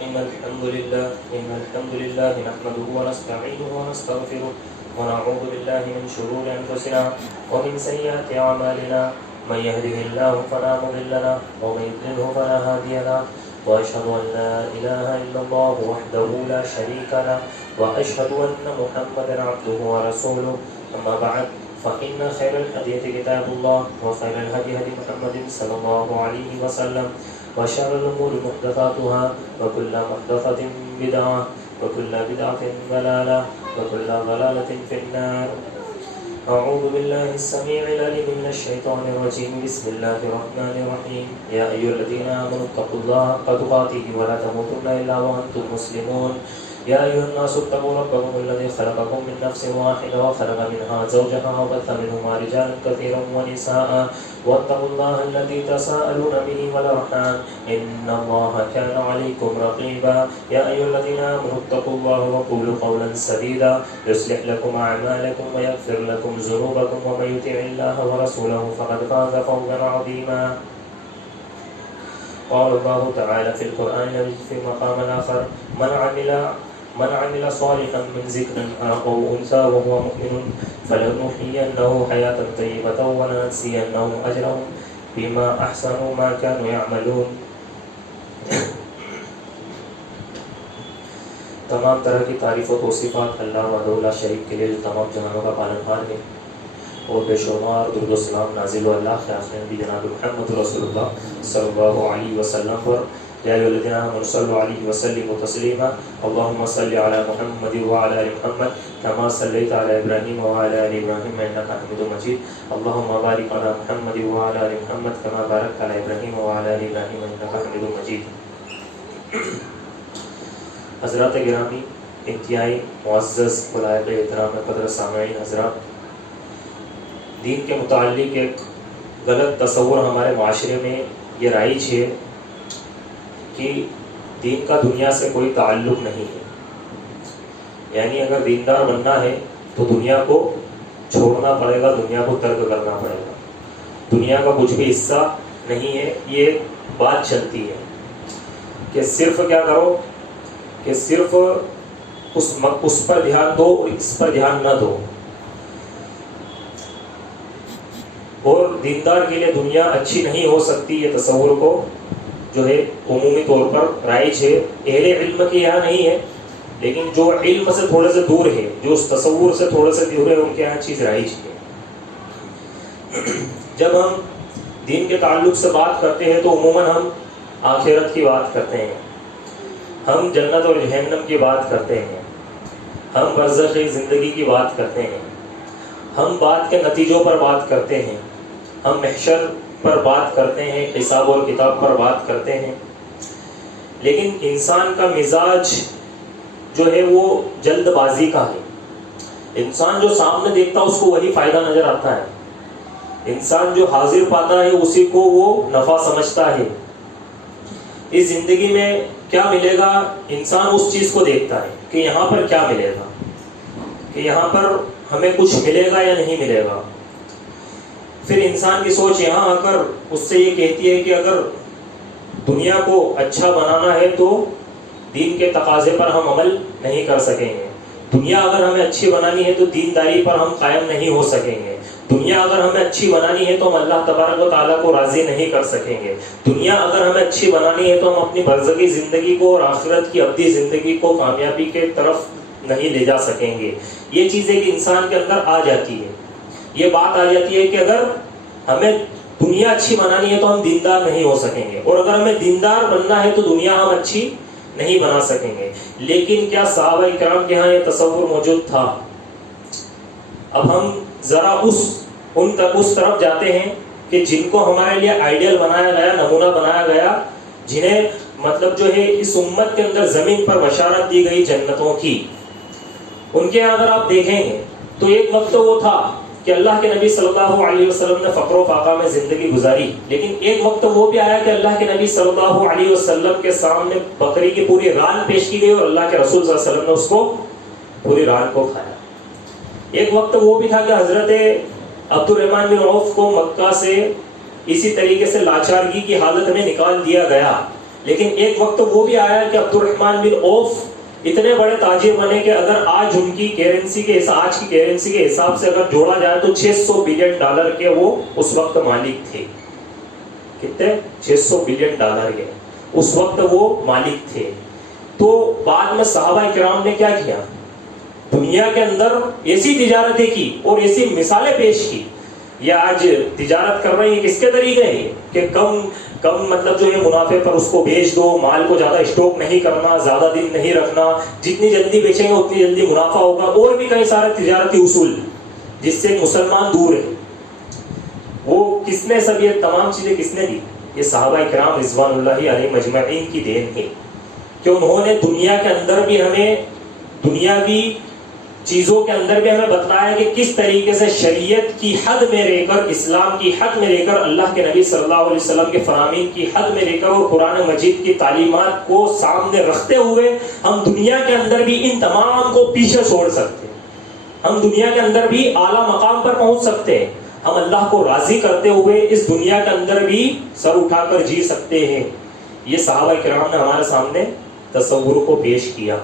إن الحمد لله نحمده ونستعينه ونستغفره ونعوذ بالله من شرور أنفسنا ومن سيئات أعمالنا من يهده الله فلا مضل له ومن يضلله فلا هادي له وأشهد أن لا إله إلا الله وحده لا شريك له وأشهد أن محمدا عبده ورسوله أما بعد فإن خير الحديث كتاب الله وخير الهدي هدي محمد صلى الله عليه وسلم وشر الأمور محدثاتها وكل محدثة بدعة وكل بدعة ضلالة وكل ضلالة في النار. أعوذ بالله السميع العليم من الشيطان الرجيم. بسم الله الرحمن الرحيم. يا أيها الذين آمنوا اتقوا الله حق تقاته ولا تموتن إلا وأنتم مسلمون. يا أيها الناس اتقوا ربكم الذي خلقكم من نفس واحدة وخلق منها زوجها وبث منهما رجالا كثيرا ونساء واتقوا الله الذي تساءلون به والأرحام إن الله كان عليكم رقيبا. يا أيها الذين آمنوا اتقوا الله وقولوا قولا سديدا يصلح لكم أعمالكم ويغفر لكم ذنوبكم ومن يطع الله ورسوله فقد فاز فوزا عظيما. قال الله تعالى في القرآن العظيم في مقام آخر من عمل صالحا من ذكر أو أنثى وهو مؤمن فلنحيينه حياة طيبة ولنجزينهم أجرهم بما أحسنوا ما كانوا يعملون. تمام طرح کی تعریف و توصیفات اللہ وحدہ لا شریک کے لیے جو تمام جہانوں کا پالنہار ہے، اور بے شمار درود و سلام نازل و اللہ کے آخر نبی جناب محمد رسول اللہ صلی اللہ علیہ وسلم پر. یا ایھا الذین آمنوا صلوا علیہ وسلموا تسلیما. اللهم صل علی محمد وعلی آل محمد كما صلیت علی ابراہیم وعلی آل ابراہیم انک حمید مجید. اللهم بارک علی محمد وعلی آل محمد كما بارکت علی ابراہیم وعلی آل ابراہیم انک حمید مجید. حضرات گرامی، انتہائی معزز خلائق احترام قدر سامعین حضرات، دین کے متعلق ایک غلط تصور ہمارے معاشرے میں یہ رائج ہے کہ دین کا دنیا سے کوئی تعلق نہیں ہے. یعنی اگر دیندار بننا ہے تو دنیا کو چھوڑنا پڑے گا، دنیا کو ترک کرنا پڑے گا، دنیا کا کچھ بھی حصہ نہیں ہے. یہ بات چلتی ہے کہ صرف کیا کرو کہ صرف اس پر دھیان دو اور اس پر دھیان نہ دو. اور دیندار کے لیے دنیا اچھی نہیں ہو سکتی، یہ تصور کو جو ہے عمومی طور پر رائج ہے. اہل علم کے یہاں نہیں ہے، لیکن جو علم سے تھوڑے سے دور ہے، جو اس تصور سے تھوڑے سے دور ہے، ان کے یہاں چیز رائج ہے. جب ہم دین کے تعلق سے بات کرتے ہیں تو عموماً ہم آخرت کی بات کرتے ہیں، ہم جنت اور جہنم کی بات کرتے ہیں، ہم برزخ زندگی کی بات کرتے ہیں، ہم بات کے نتیجوں پر بات کرتے ہیں، ہم محشر پر بات کرتے ہیں، حساب اور کتاب پر بات کرتے ہیں. لیکن انسان کا مزاج جو ہے وہ جلد بازی کا ہے. انسان جو سامنے دیکھتا ہے اس کو وہی فائدہ نظر آتا ہے. انسان جو حاضر پاتا ہے اسی کو وہ نفع سمجھتا ہے. اس زندگی میں کیا ملے گا، انسان اس چیز کو دیکھتا ہے کہ یہاں پر کیا ملے گا، کہ یہاں پر ہمیں کچھ ملے گا یا نہیں ملے گا. پھر انسان کی سوچ یہاں آ کر اس سے یہ کہتی ہے کہ اگر دنیا کو اچھا بنانا ہے تو دین کے تقاضے پر ہم عمل نہیں کر سکیں گے. دنیا اگر ہمیں اچھی بنانی ہے تو دینداری پر ہم قائم نہیں ہو سکیں گے. دنیا اگر ہمیں اچھی بنانی ہے تو ہم اللہ تبارک و تعالیٰ کو راضی نہیں کر سکیں گے. دنیا اگر ہمیں اچھی بنانی ہے تو ہم اپنی برزخی زندگی کو اور آخرت کی ابدی زندگی کو کامیابی کے طرف نہیں لے جا سکیں گے. یہ چیز ایک انسان کے اندر آ جاتی ہے. یہ بات آ جاتی ہے کہ اگر ہمیں دنیا اچھی بنانی ہے تو ہم دیندار نہیں ہو سکیں گے، اور اگر ہمیں دیندار بننا ہے تو دنیا ہم اچھی نہیں بنا سکیں گے. لیکن کیا صحابہ کرام کے ہاں یہ تصور موجود تھا؟ اب ہم ذرا اس طرف جاتے ہیں کہ جن کو ہمارے لیے آئیڈیل بنایا گیا، نمونہ بنایا گیا، جنہیں مطلب جو ہے اس امت کے اندر زمین پر بشارت دی گئی جنتوں کی. ان کے اگر آپ دیکھیں گے تو ایک وقت وہ تھا کہ اللہ کے نبی صلی اللہ علیہ وسلم نے فقر و فاقہ میں زندگی گزاری، لیکن ایک وقت وہ بھی آیا کہ اللہ کے نبی صلی اللہ علیہ وسلم کے سامنے بکری کی پوری ران پیش کی گئی اور اللہ کے رسول صلی اللہ علیہ وسلم نے اس کو پوری ران کو کھایا. ایک وقت وہ بھی تھا کہ حضرت عبد الرحمن بن عوف کو مکہ سے اسی طریقے سے لاچارگی کی حالت میں نکال دیا گیا، لیکن ایک وقت وہ بھی آیا کہ عبد الرحمن بن عوف اتنے بڑے تاجر بنے کہ اگر آج ان کی کرنسی کے آج کی کرنسی کے حساب سے اگر جوڑا جائے تو $600 بلین کے وہ اس وقت مالک تھے. کتنے؟ $600 بلین کے اس وقت وہ مالک تھے. تو بعد میں صحابہ کرام نے کیا کیا؟ دنیا کے اندر ایسی تجارتیں کی اور ایسی مثالیں پیش کی. یہ آج تجارت کر رہے ہیں کس کے طریقے ہیں کہ کم مطلب جو ہے منافع پر اس کو بیچ دو, مال کو زیادہ اسٹاک نہیں کرنا, زیادہ دن نہیں رکھنا, جتنی جلدی بیچیں گے اتنی جلدی منافع ہوگا, اور بھی کئی سارے تجارتی اصول جس سے مسلمان دور ہے. وہ کس نے سب یہ تمام چیزیں کس نے دی؟ یہ صحابہ کرام رضوان اللہ علیہ مجمعین کی دین ہے کہ انہوں نے دنیا کے اندر بھی ہمیں دنیاوی چیزوں کے اندر بھی ہمیں بتلایا کہ کس طریقے سے شریعت کی حد میں رہ کر, اسلام کی حد میں رہ کر, اللہ کے نبی صلی اللہ علیہ وسلم کے فرامین کی حد میں رہ کر اور قرآن مجید کی تعلیمات کو سامنے رکھتے ہوئے ہم دنیا کے اندر بھی ان تمام کو پیچھے چھوڑ سکتے ہیں. ہم دنیا کے اندر بھی اعلیٰ مقام پر پہنچ سکتے ہیں. ہم اللہ کو راضی کرتے ہوئے اس دنیا کے اندر بھی سر اٹھا کر جی سکتے ہیں. یہ صحابہ کرام نے ہمارے سامنے تصور کو پیش کیا.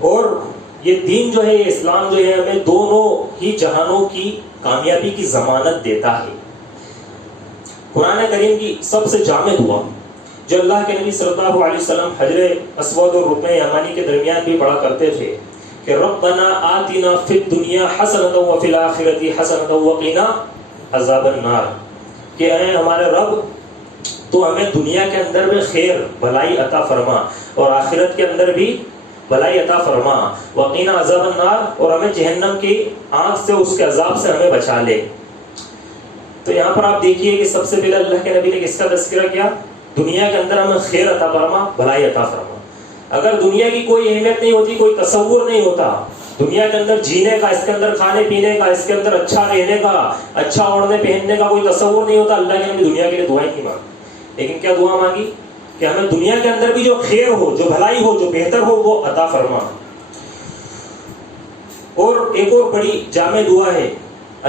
اور یہ دین جو ہے, اسلام جو ہے, ہمیں دونوں ہی جہانوں کی کامیابی کی ضمانت دیتا ہے. قرآن کریم کی سب سے جامع دعا جو اللہ کے نبی صلی اللہ علیہ وسلم حجر اسود اور رکن یمانی کے درمیان بھی پڑھا کرتے تھے کہ ربنا آتنا فی الدنیا حسنۃ وفی الآخرۃ حسنۃ وقنا عذاب النار, کہ اے ہمارے رب تو ہمیں دنیا کے اندر بھی خیر بھلائی عطا فرما اور آخرت کے اندر بھی بھلائی عطا فرما, وقینا عذاب النار, اور ہمیں جہنم کی آنکھ سے, اس کے عذاب سے ہمیں بچا لے. تو یہاں پر آپ دیکھیے کہ سب سے پہلے اللہ کے نبی نے کس کا تذکرہ کیا؟ دنیا کے اندر ہمیں خیر عطا فرما, بھلائی عطا فرما. اگر دنیا کی کوئی اہمیت نہیں ہوتی, کوئی تصور نہیں ہوتا دنیا کے اندر جینے کا, اس کے اندر کھانے پینے کا, اس کے اندر اچھا رہنے کا, اچھا اوڑھنے پہننے کا کوئی تصور نہیں ہوتا, اللہ کے نبی دنیا کے لیے دعائیں نہیں مانگی. لیکن کیا دعا مانگی؟ کہ ہمیں دنیا کے اندر بھی جو خیر ہو, جو بھلائی ہو, جو بہتر ہو, وہ عطا فرما. اور ایک اور بڑی جامع دعا ہے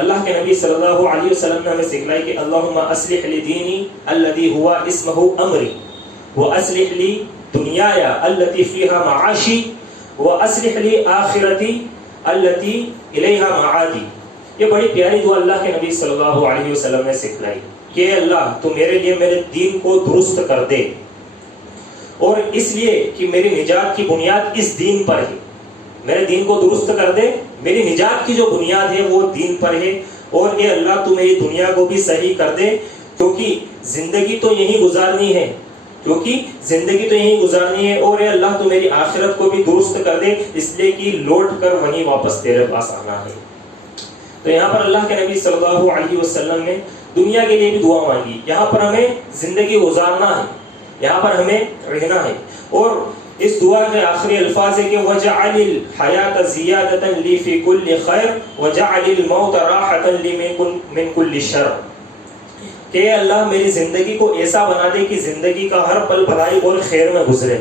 اللہ کے نبی صلی اللہ علیہ وسلم نے ہمیں سکھلائی کہ اللہم اصلح لی دینی الذی ہوا اسمہ امری واصلح لی دنیای التی فیہا معاشی واصلح لی آخرتی التی الیہا معادی. یہ بڑی پیاری دعا اللہ کے نبی صلی اللہ علیہ وسلم نے سکھلائی کہ اللہ تو میرے لیے میرے دین کو درست کر دے, اور اس لیے کہ میری نجات کی بنیاد اس دین پر ہے. میرے دین کو درست کر دے, میری نجات کی جو بنیاد ہے وہ دین پر ہے. اور اے اللہ تو میری دنیا کو بھی صحیح کر دے, کیونکہ زندگی تو یہی گزارنی ہے, اور اے اللہ تو میری آخرت کو بھی درست کر دے, اس لیے کہ لوٹ کر وہیں واپس تیرے پاس آنا ہے. تو یہاں پر اللہ کے نبی صلی اللہ علیہ وسلم نے دنیا کے لیے بھی دعا مانگی. یہاں پر ہمیں زندگی گزارنا ہے, یہاں پر ہمیں رہنا ہے. اور اس دعا کے آخری الفاظ ہے کہ وَجَعَلِ الْحَيَاةَ زِيَادَةً لِي فِي كُلِّ خَيْرٍ وَجَعَلِ الْمَوْتَ رَاحَةً لِي مِن كُلِّ شَرٍ, کہ اللہ میری زندگی کو ایسا بنا دے کہ زندگی کا ہر پل بھلائی اور خیر میں گزرے,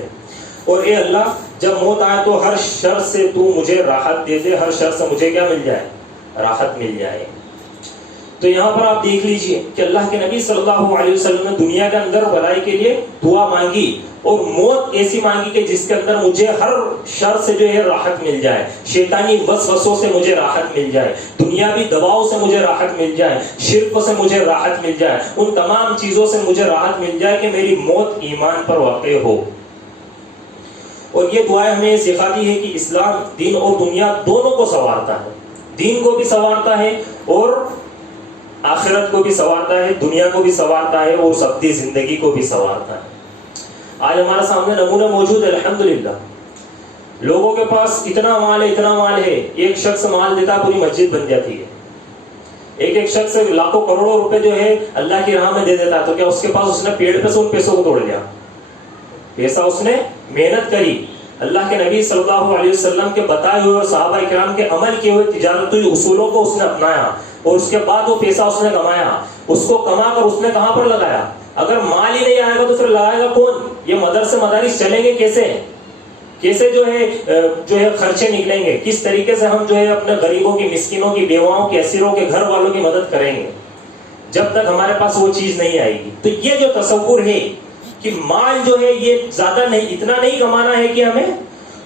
اور اے اللہ جب موت آئے تو ہر شر سے تو مجھے راحت دے دے, ہر شر سے مجھے کیا مل جائے؟ راحت مل جائے. تو یہاں پر آپ دیکھ لیجئے کہ اللہ کے نبی صلی اللہ علیہ وسلم نے دنیا کے اندر بھلائی کے لیے دعا مانگی, اور موت ایسی مانگی کہ جس کے اندر مجھے ہر شر سے جو ہے راحت مل جائے, شیطانی وسوسوں سے مجھے راحت مل جائے, دنیاوی دباؤ سے مجھے راحت مل جائے, شرک سے مجھے راحت مل جائے, ان تمام چیزوں سے مجھے راحت مل جائے کہ میری موت ایمان پر واقع ہو. اور یہ دعائیں ہمیں سکھاتی ہے کہ اسلام دین اور دنیا دونوں کو سنوارتا ہے, دین کو بھی سنوارتا ہے اور آخرت کو بھی سنوارتا ہے, دنیا کو بھی سنوارتا ہے, اور سبدی زندگی کو بھی سنوارتا ہے. آج ہمارے سامنے نمونہ موجود ہے الحمدللہ. لوگوں کے پاس اتنا مال ہے, ایک شخص مال دیتا پوری مسجد بن جاتی ہے. ایک شخص لاکھوں کروڑوں روپے جو ہے اللہ کی راہ میں دے دیتا ہے, تو کیا اس کے پاس اس نے پیڑ پہ سے ان پیسوں کو توڑ لیا؟ پیسہ اس نے محنت کری, اللہ کے نبی صلی اللہ علیہ وسلم کے بتائے ہوئے اور صحابہ کرام کے عمل کیے ہوئے تجارتی اصولوں کو اس نے اپنایا, اور اس کے بعد وہ پیسہ اس نے کمایا. اس کو کما کر اس نے کہاں پر لگایا؟ اگر مال ہی نہیں آئے گا تو پھر لگائے گا کون؟ یہ مدرسے مدارس چلیں گے کیسے جو ہے خرچے نکلیں گے؟ کس طریقے سے ہم جو ہے اپنے غریبوں کی, مسکینوں کی, بیواؤں کی, اسیروں کے گھر والوں کی مدد کریں گے؟ جب تک ہمارے پاس وہ چیز نہیں آئے گی. تو یہ جو تصور ہے کہ مال جو ہے یہ زیادہ نہیں، اتنا نہیں کمانا ہے کہ ہمیں،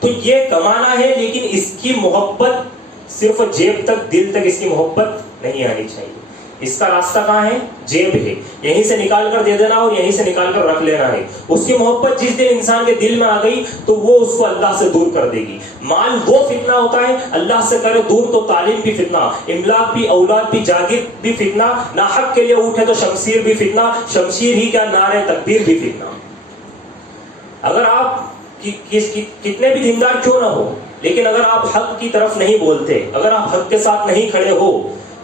تو یہ کمانا ہے لیکن اس کی محبت صرف جیب تک، دل تک اس کی محبت نہیں آنی چاہیے. اس کا راستہ کہاں ہے؟ جیب ہے. یہیں سے نکال کر دے دینا اور یہیں سے نکال کر رکھ لینا ہے. اس کی محبت جس دن انسان کے دل میں آ گئی تو وہ اس کو اللہ سے دور کر دے گی. مال وہ فتنہ ہوتا ہے، اللہ سے کرے دور تو تعلیم بھی فتنہ، املاک بھی، اولاد بھی، جاگیر بھی فتنہ، ناحق کے لیے اٹھے تو شمشیر بھی فتنہ، شمشیر ہی کیا نعرہ تکبیر بھی فتنہ. اگر آپ کتنے بھی دیندار کیوں نہ ہو، لیکن اگر آپ حق کی طرف نہیں بولتے، اگر آپ حق کے ساتھ نہیں کھڑے ہو،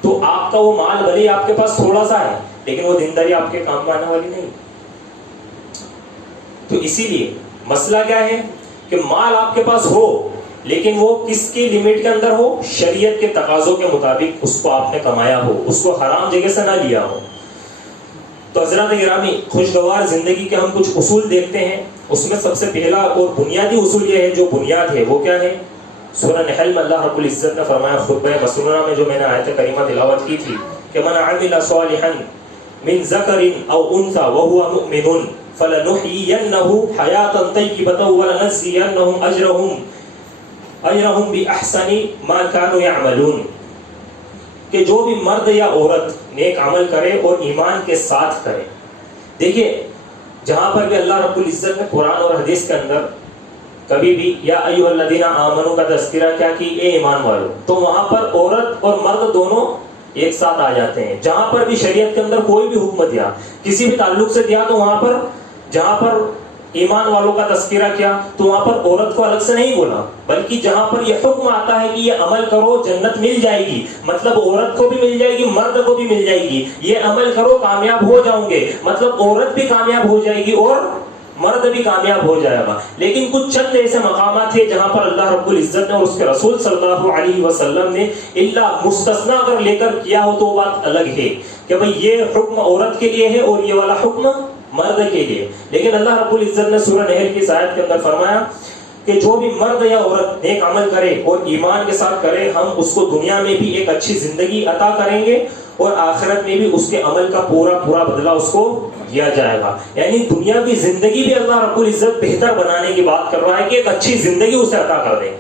تو آپ کا وہ مال بھلے آپ کے پاس تھوڑا سا ہے لیکن وہ دینداری آپ کے کام میں آنے والی نہیں. تو اسی لیے مسئلہ کیا ہے کہ مال آپ کے پاس ہو لیکن وہ کس کی لمٹ کے اندر ہو؟ شریعت کے تقاضوں کے مطابق اس کو آپ نے کمایا ہو، اس کو حرام جگہ سے نہ لیا ہو. تو حضرات گرامی، خوشگوار زندگی کے ہم کچھ اصول دیکھتے ہیں. اس میں سب سے پہلا اور بنیادی اصول یہ ہے، جو بنیاد ہے وہ کیا ہے؟ سورہ نحل میں اللہ رب العزت نے فرمایا، خطبہ مسنونہ میں جو میں نے آیت کریمہ تلاوت کی تھی، کہ من عمل صالحا من ذکر او انثى وهو مؤمن فلنحيينه حیاتا طیبة ولنجزینهم اجرهم باحسن ما كانوا يعملون. کہ جو بھی مرد یا عورت نیک عمل کرے اور ایمان کے ساتھ کرے. دیکھیے جہاں پر بھی اللہ رب العزت نے قرآن اور حدیث کے اندر کبھی بھی یا ایھا الذین آمنوا کا تذکرہ کیا کہ اے ایمان والو، تو وہاں پر عورت اور مرد دونوں ایک ساتھ آ جاتے ہیں. جہاں پر بھی شریعت کے اندر کوئی بھی حکم دیا، کسی بھی تعلق سے دیا، تو وہاں پر جہاں پر ایمان والوں کا تذکرہ کیا تو وہاں پر عورت کو الگ سے نہیں بولا، بلکہ جہاں پر یہ حکم آتا ہے کہ یہ عمل کرو جنت مل جائے گی، مطلب عورت کو بھی مل جائے گی، مرد کو بھی مل جائے گی. یہ عمل کرو کامیاب ہو جاؤں گے، مطلب عورت بھی کامیاب ہو جائے گی اور مرد بھی کامیاب ہو جائے گا. لیکن کچھ چند ایسے مقامات ہیں جہاں پر اللہ رب العزت نے اور اس کے رسول صلی اللہ علیہ وسلم نے الا مستثنا اگر لے کر کیا ہو تو وہ بات الگ ہے کہ بھئی یہ حکم عورت کے لیے ہے اور یہ والا حکم مرد کے لیے. لیکن اللہ رب العزت نے سورہ نحل کی آیت کے اندر فرمایا کہ جو بھی مرد یا عورت نیک عمل کرے اور ایمان کے ساتھ کرے، ہم اس کو دنیا میں بھی ایک اچھی زندگی عطا کریں گے اور آخرت میں بھی اس کے عمل کا پورا بدلہ اس کو دیا جائے گا. یعنی دنیا کی زندگی بھی اللہ رب العزت بہتر بنانے کی بات کر رہا ہے کہ ایک اچھی زندگی اسے عطا کر دیں گے.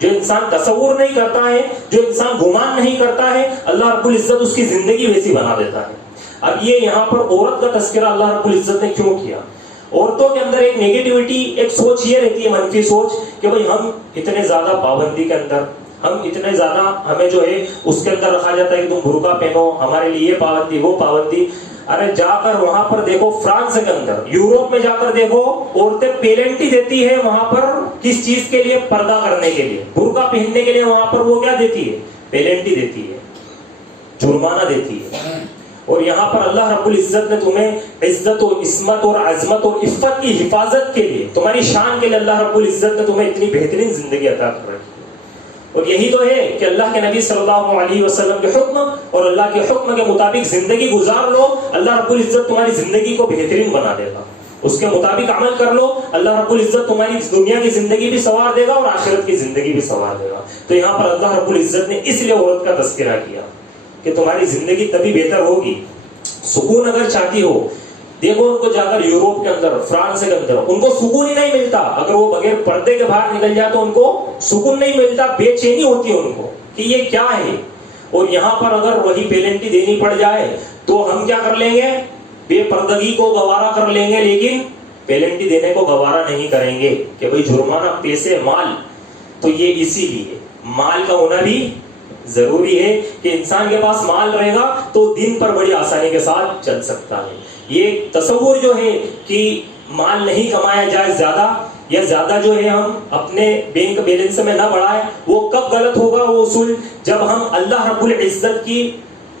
جو انسان تصور نہیں کرتا ہے، جو انسان گمان نہیں کرتا ہے، اللہ رب العزت اس کی زندگی ویسی بنا دیتا ہے. اب یہ یہاں پر عورت کا تذکرہ اللہ رب العزت نے کیوں کیا؟ عورتوں کے اندر ایک نیگیٹیوٹی، ایک سوچ یہ رہتی ہے، منفی سوچ، کہ بھئی ہم اتنے زیادہ پابندی کے اندر، ہم اتنے زیادہ، ہمیں جو ہے اس کے اندر رکھا جاتا ہے کہ تم برقع پہنو، ہمارے لیے یہ پابندی وہ پابندی. ارے جا کر وہاں پر دیکھو، فرانس کے اندر، یوروپ میں جا کر دیکھو، عورتیں پیلنٹی دیتی ہے وہاں پر کس چیز کے لیے؟ پردہ کرنے کے لیے، برقع پہننے کے لیے. وہاں پر وہ کیا دیتی ہے؟ پیلنٹی دیتی ہے، جرمانہ دیتی ہے. اور یہاں پر اللہ رب العزت نے تمہیں عزت و عصمت اور عظمت اور عفت کی حفاظت کے لیے، تمہاری شان کے لیے اللہ رب العزت نے تمہیں اتنی بہترین زندگی عطا کر رکھی. اور یہی تو ہے کہ اللہ کے نبی صلی اللہ علیہ وسلم کے حکم اور اللہ کے حکم کے مطابق زندگی گزار لو، اللہ رب العزت تمہاری زندگی کو بہترین بنا دے گا. اس کے مطابق عمل کر لو، اللہ رب العزت تمہاری دنیا کی زندگی بھی سنوار دے گا اور آخرت کی زندگی بھی سنوار دے گا. تو یہاں پر اللہ رب العزت نے اس لیے عورت کا تذکرہ کیا کہ تمہاری زندگی تبھی بہتر ہوگی. سکون اگر چاہتی ہو، دیکھو ان کو جا کر یوروپ کے اندر، فرانس کے اندر، ان کو سکون ہی نہیں ملتا. اگر وہ بغیر پردے کے باہر نکل جائے تو ان کو سکون نہیں ملتا، بے چینی ہوتی ہے ان کو کہ یہ کیا ہے. اور یہاں پر اگر وہی پیلنٹی دینی پڑ جائے تو ہم کیا کر لیں گے؟ بے پردگی کو گوارا کر لیں گے، لیکن پیلنٹی دینے کو گوارا نہیں کریں گے کہ بھئی جرمانہ، پیسے، مال. تو یہ اسی لیے مال کا ہونا بھی ضروری ہے کہ انسان کے پاس مال رہے گا تو دن پر بڑی آسانی کے ساتھ چل سکتا ہے. یہ تصور جو ہے کہ مال نہیں کمایا جائے زیادہ، یا زیادہ جو ہے ہم اپنے بینک بیلنس میں نہ بڑھائیں، وہ کب غلط ہوگا؟ وہ اصول جب ہم اللہ رب العزت کی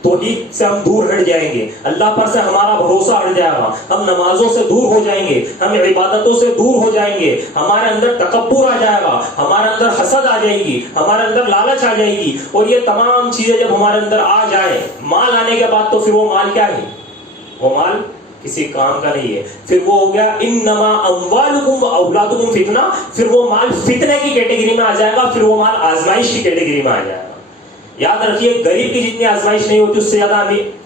توحید سے ہم دور ہٹ جائیں گے، اللہ پر سے ہمارا بھروسہ ہٹ جائے گا، ہم نمازوں سے دور ہو جائیں گے، ہم عبادتوں سے دور ہو جائیں گے، ہمارے اندر تکبر آ جائے گا، ہمارے اندر حسد آ جائے گی، ہمارے اندر لالچ آ جائے گی. اور یہ تمام چیزیں جب ہمارے اندر آ جائے، مال آنے کے بعد، تو پھر وہ مال کیا ہے؟ وہ مال کسی کام کا نہیں ہے. پھر وہ ہو گیا انما اموالکم واولادکم فتنہ. پھر وہ مال فتنے کی کیٹیگری میں آ جائے گا، پھر وہ مال آزمائش کی کیٹیگری میں آ جائے گا. یاد رکھیے غریب کی جتنی آزمائش نہیں ہوتی اس سے زیادہ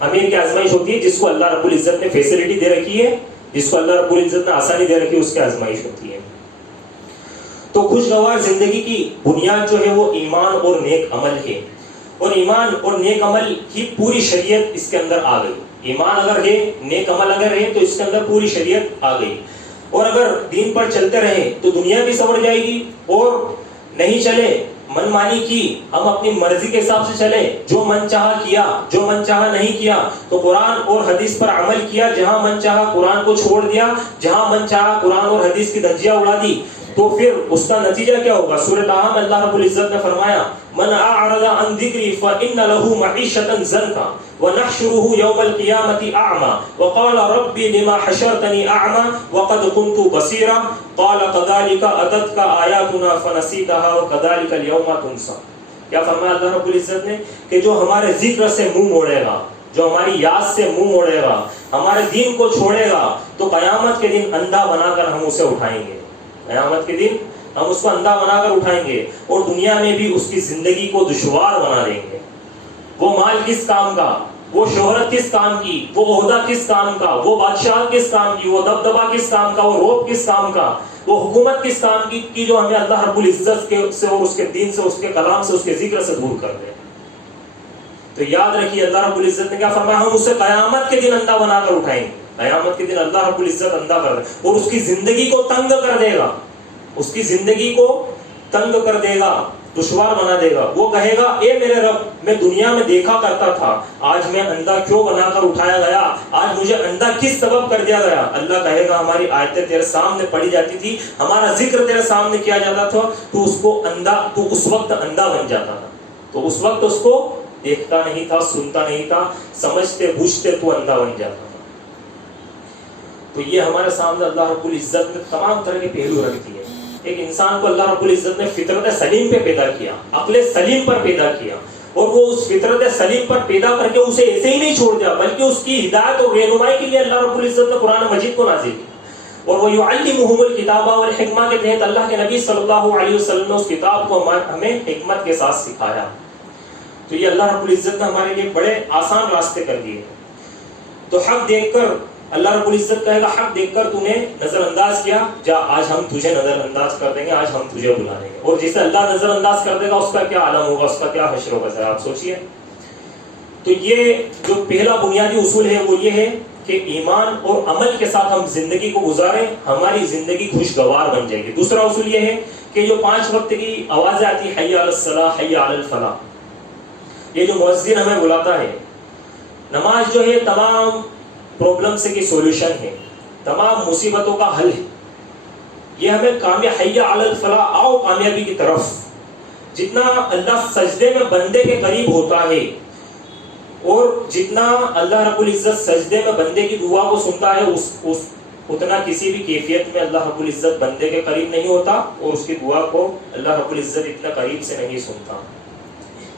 امیر کی آزمائش ہوتی ہے. جس کو اللہ رب العزت نے فیسلٹی دے رکھی ہے, جس کو اللہ رب العزت نے آسانی دے رکھی ہے, اس کی آزمائش ہوتی ہے. تو خوشگوار زندگی کی بنیاد جو ہے وہ ایمان اور نیک عمل ہے, اور ایمان اور نیک عمل کی پوری شریعت اس کے اندر آ گئی. ایمان اگر ہے, نیک عمل اگر ہے, تو اس کے اندر پوری شریعت آ گئی. اور اگر دین پر چلتے رہے تو دنیا بھی سنور جائے گی, اور نہیں چلے من مانی کی, ہم اپنی مرضی کے حساب سے چلے, جو من چاہا کیا, جو من چاہا نہیں کیا, تو قرآن اور حدیث پر عمل کیا, جہاں من چاہا قرآن کو چھوڑ دیا, جہاں من چاہا قرآن اور حدیث کی دھجیاں اڑا دی, تو پھر اس کا نتیجہ کیا ہوگا؟ سورہ طٰہٰ میں اللہ رب العزت نے فرمایا من اعرض عن ذکری فإن له معیشة ضنکا ونحشره يوم القیامة اعمى وقال رب لما حشرتنی اعمى وقد كنت بصیرا قال كذلك اتتك آیاتنا فنسیتها وكذلك اليوم تنسى. کیا فرمایا اللہ رب العزت نے کہ جو ہمارے ذکر سے منہ موڑے گا, جو ہماری یاد سے منہ موڑے گا, ہمارے دین کو چھوڑے گا, تو قیامت کے دن اندھا بنا کر ہم اسے اٹھائیں گے. قیامت کے دن ہم اس کو اندھا بنا کر اٹھائیں گے, اور دنیا میں بھی اس کی زندگی کو دشوار بنا دیں گے. وہ مال کس کام کا, وہ شہرت کس کام کی, وہ عہدہ کس کام کا, وہ بادشاہ کس کام کی, وہ دبدبہ کس کام کا, وہ روب کس کام کا, وہ حکومت کس کام کی جو ہمیں اللہ رب العزت سے اور اس کے دین سے, اس کے کلام سے, اس کے ذکر سے دور کر دے. تو یاد رکھیے اللہ رب العزت نے کیا فرمایا, ہم اسے قیامت کے دن اندھا بنا کر اٹھائیں گے. قیامت کے دن اللہ رب العزت اندھا کر دے اور اس کی زندگی کو تنگ کر دے گا, اس کی زندگی کو تنگ کر دے گا, دشوار بنا دے گا. وہ کہے گا اے میرے رب, میں دنیا میں دیکھا کرتا تھا, آج میں اندھا کیوں بنا کر اٹھایا گیا, آج مجھے اندھا کس سبب کر دیا گیا. اللہ کہے گا ہماری آیتیں تیرے سامنے پڑھی جاتی تھی, ہمارا ذکر تیرے سامنے کیا جاتا تھا, تو اس کو اندھا, تو اس وقت اندھا بن جاتا تھا, تو اس وقت اس کو دیکھتا نہیں تھا, سنتا نہیں تھا, سمجھتے بوجھتے تو اندھا بن جاتا تھا. تو یہ ہمارے سامنے اللہ رب العزت نے تمام طرح کے پہلو رکھ دیے. ایک انسان کو اللہ رب العزت نے فطرت سلیم پہ پیدا کیا, عقل سلیم پر پیدا کیا, اور وہ اس فطرت سلیم پر پیدا کر کے اسے ایسے ہی نہیں چھوڑ دیا, بلکہ اس کی ہدایت اور رہنمائی کے لیے اللہ رب العزت نے قرآن مجید کو نازل کیا. اور وہ یعلمہم الکتاب والحکمہ کے تحت اللہ کے نبی صلی اللہ علیہ وسلم نے اس کتاب کو ہمیں حکمت کے ساتھ سکھایا. تو یہ اللہ رب العزت نے ہمارے لیے بڑے آسان راستے کر دیے. تو حق دیکھ کر اللہ رب العزت کہے گا, حق دیکھ کر تو نے نظر انداز کیا, جا آج ہم تجھے نظر انداز کر دیں گے, آج ہم تجھے بلا دیں گے. اور جسے اللہ نظر انداز کر دے گا اس کا کیا عالم ہوگا, اس کا کیا حشر ہوگا, ذرا آپ سوچئے. تو یہ جو پہلا بنیادی اصول ہے وہ یہ ہے کہ ایمان اور عمل کے ساتھ ہم زندگی کو گزاریں, ہماری زندگی خوشگوار بن جائے گی. دوسرا اصول یہ ہے کہ جو 5 وقت کی آوازیں آتی ہیں, حی علی الصلاۃ, حی علی الفلاح, یہ جو مؤذن ہمیں بلاتا ہے, نماز جو ہے تمام پرابلم سے کی سولوشن ہے, تمام مصیبتوں کا حل ہے. یہ ہمیں کامیاب, حی علی الفلاح, آؤ کامیابی کی طرف. جتنا اللہ سجدے میں بندے کے قریب ہوتا ہے, اور جتنا اللہ رب العزت سجدے میں بندے کی دعا کو سنتا ہے, اتنا کسی بھی کیفیت میں اللہ رب العزت بندے کے قریب نہیں ہوتا, اور اس کی دعا کو اللہ رب العزت اتنا قریب سے نہیں سنتا.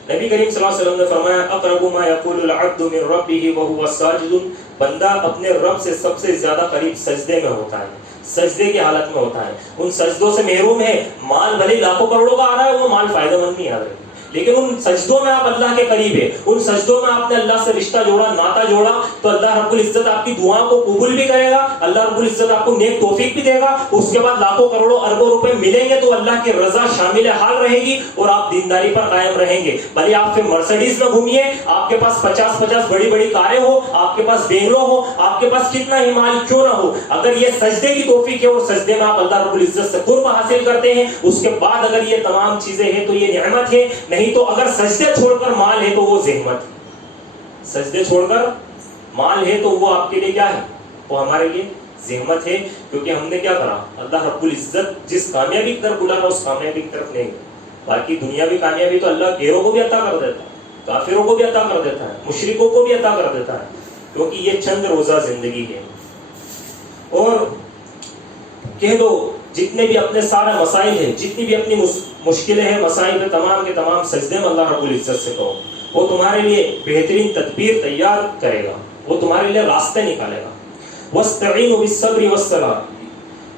نبی کریم صلی اللہ علیہ وسلم نے فرمایا اقرب ما یقول العبد من ربه وهو ساجد, بندہ اپنے رب سے سب سے زیادہ قریب سجدے میں ہوتا ہے, سجدے کی حالت میں ہوتا ہے. ان سجدوں سے محروم ہے. مال بھلے لاکھوں کروڑوں کا آ رہا ہے, وہ مال فائدہ مند نہیں آ رہا ہے, لیکن ان سجدوں میں آپ اللہ کے قریب ہے, ان سجدوں میں آپ نے اللہ سے رشتہ جوڑا, ناتا جوڑا, تو اللہ رب العزت آپ کی دعاؤں کو قبول بھی کرے گا, اللہ رب العزت آپ کو نیک توفیق بھی دے گا. اس کے بعد لاکھوں کروڑوں اربوں روپے ملیں گے تو اللہ کی رضا شامل حال رہے گی, اور آپ دینداری پر قائم رہیں گے. بھلے آپ پھر مرسڈیز میں گھومیے, آپ کے پاس 50 بڑی بڑی کاریں ہو, آپ کے پاس بینگلو ہو, آپ کے پاس کتنا ہی مال کیوں نہ ہو, اگر یہ سجدے کی توفیق ہے اور سجدے میں آپ اللہ رب العزت سے قرب حاصل کرتے ہیں, اس کے بعد اگر یہ تمام چیزیں ہیں تو یہ نعمت ہے. نہیں تو اگر سجدے چھوڑ کر مال ہے تو وہ زحمت ہے. سجدے چھوڑ کر مال ہے تو وہ آپ کے لیے کیا ہے, وہ ہمارے لیے زحمت ہے. کیونکہ ہم نے کیا کرا, اللہ رب العزت جس کامیابی کی طرف بلا رہا اس کامیابی کی طرف نہیں. باقی دنیاوی کامیابی تو اللہ غیروں کو بھی عطا کر دیتا ہے, کافروں کو بھی عطا کر دیتا ہے, مشرکوں کو بھی عطا کر دیتا ہے, کیونکہ یہ چند روزہ زندگی ہے. اور کہہ دو جتنے بھی اپنے سارے مسائل ہیں, جتنی بھی اپنی مشکلیں ہیں, مسائل ہیں, تمام کے تمام سجدے میں اللہ رب العزت سے کہو, وہ تمہارے لیے بہترین تدبیر تیار کرے گا, وہ تمہارے لیے راستے نکالے گا. وَاسْتَعِينُوا بِالصَّبْرِ وَالصَّلَاةِ,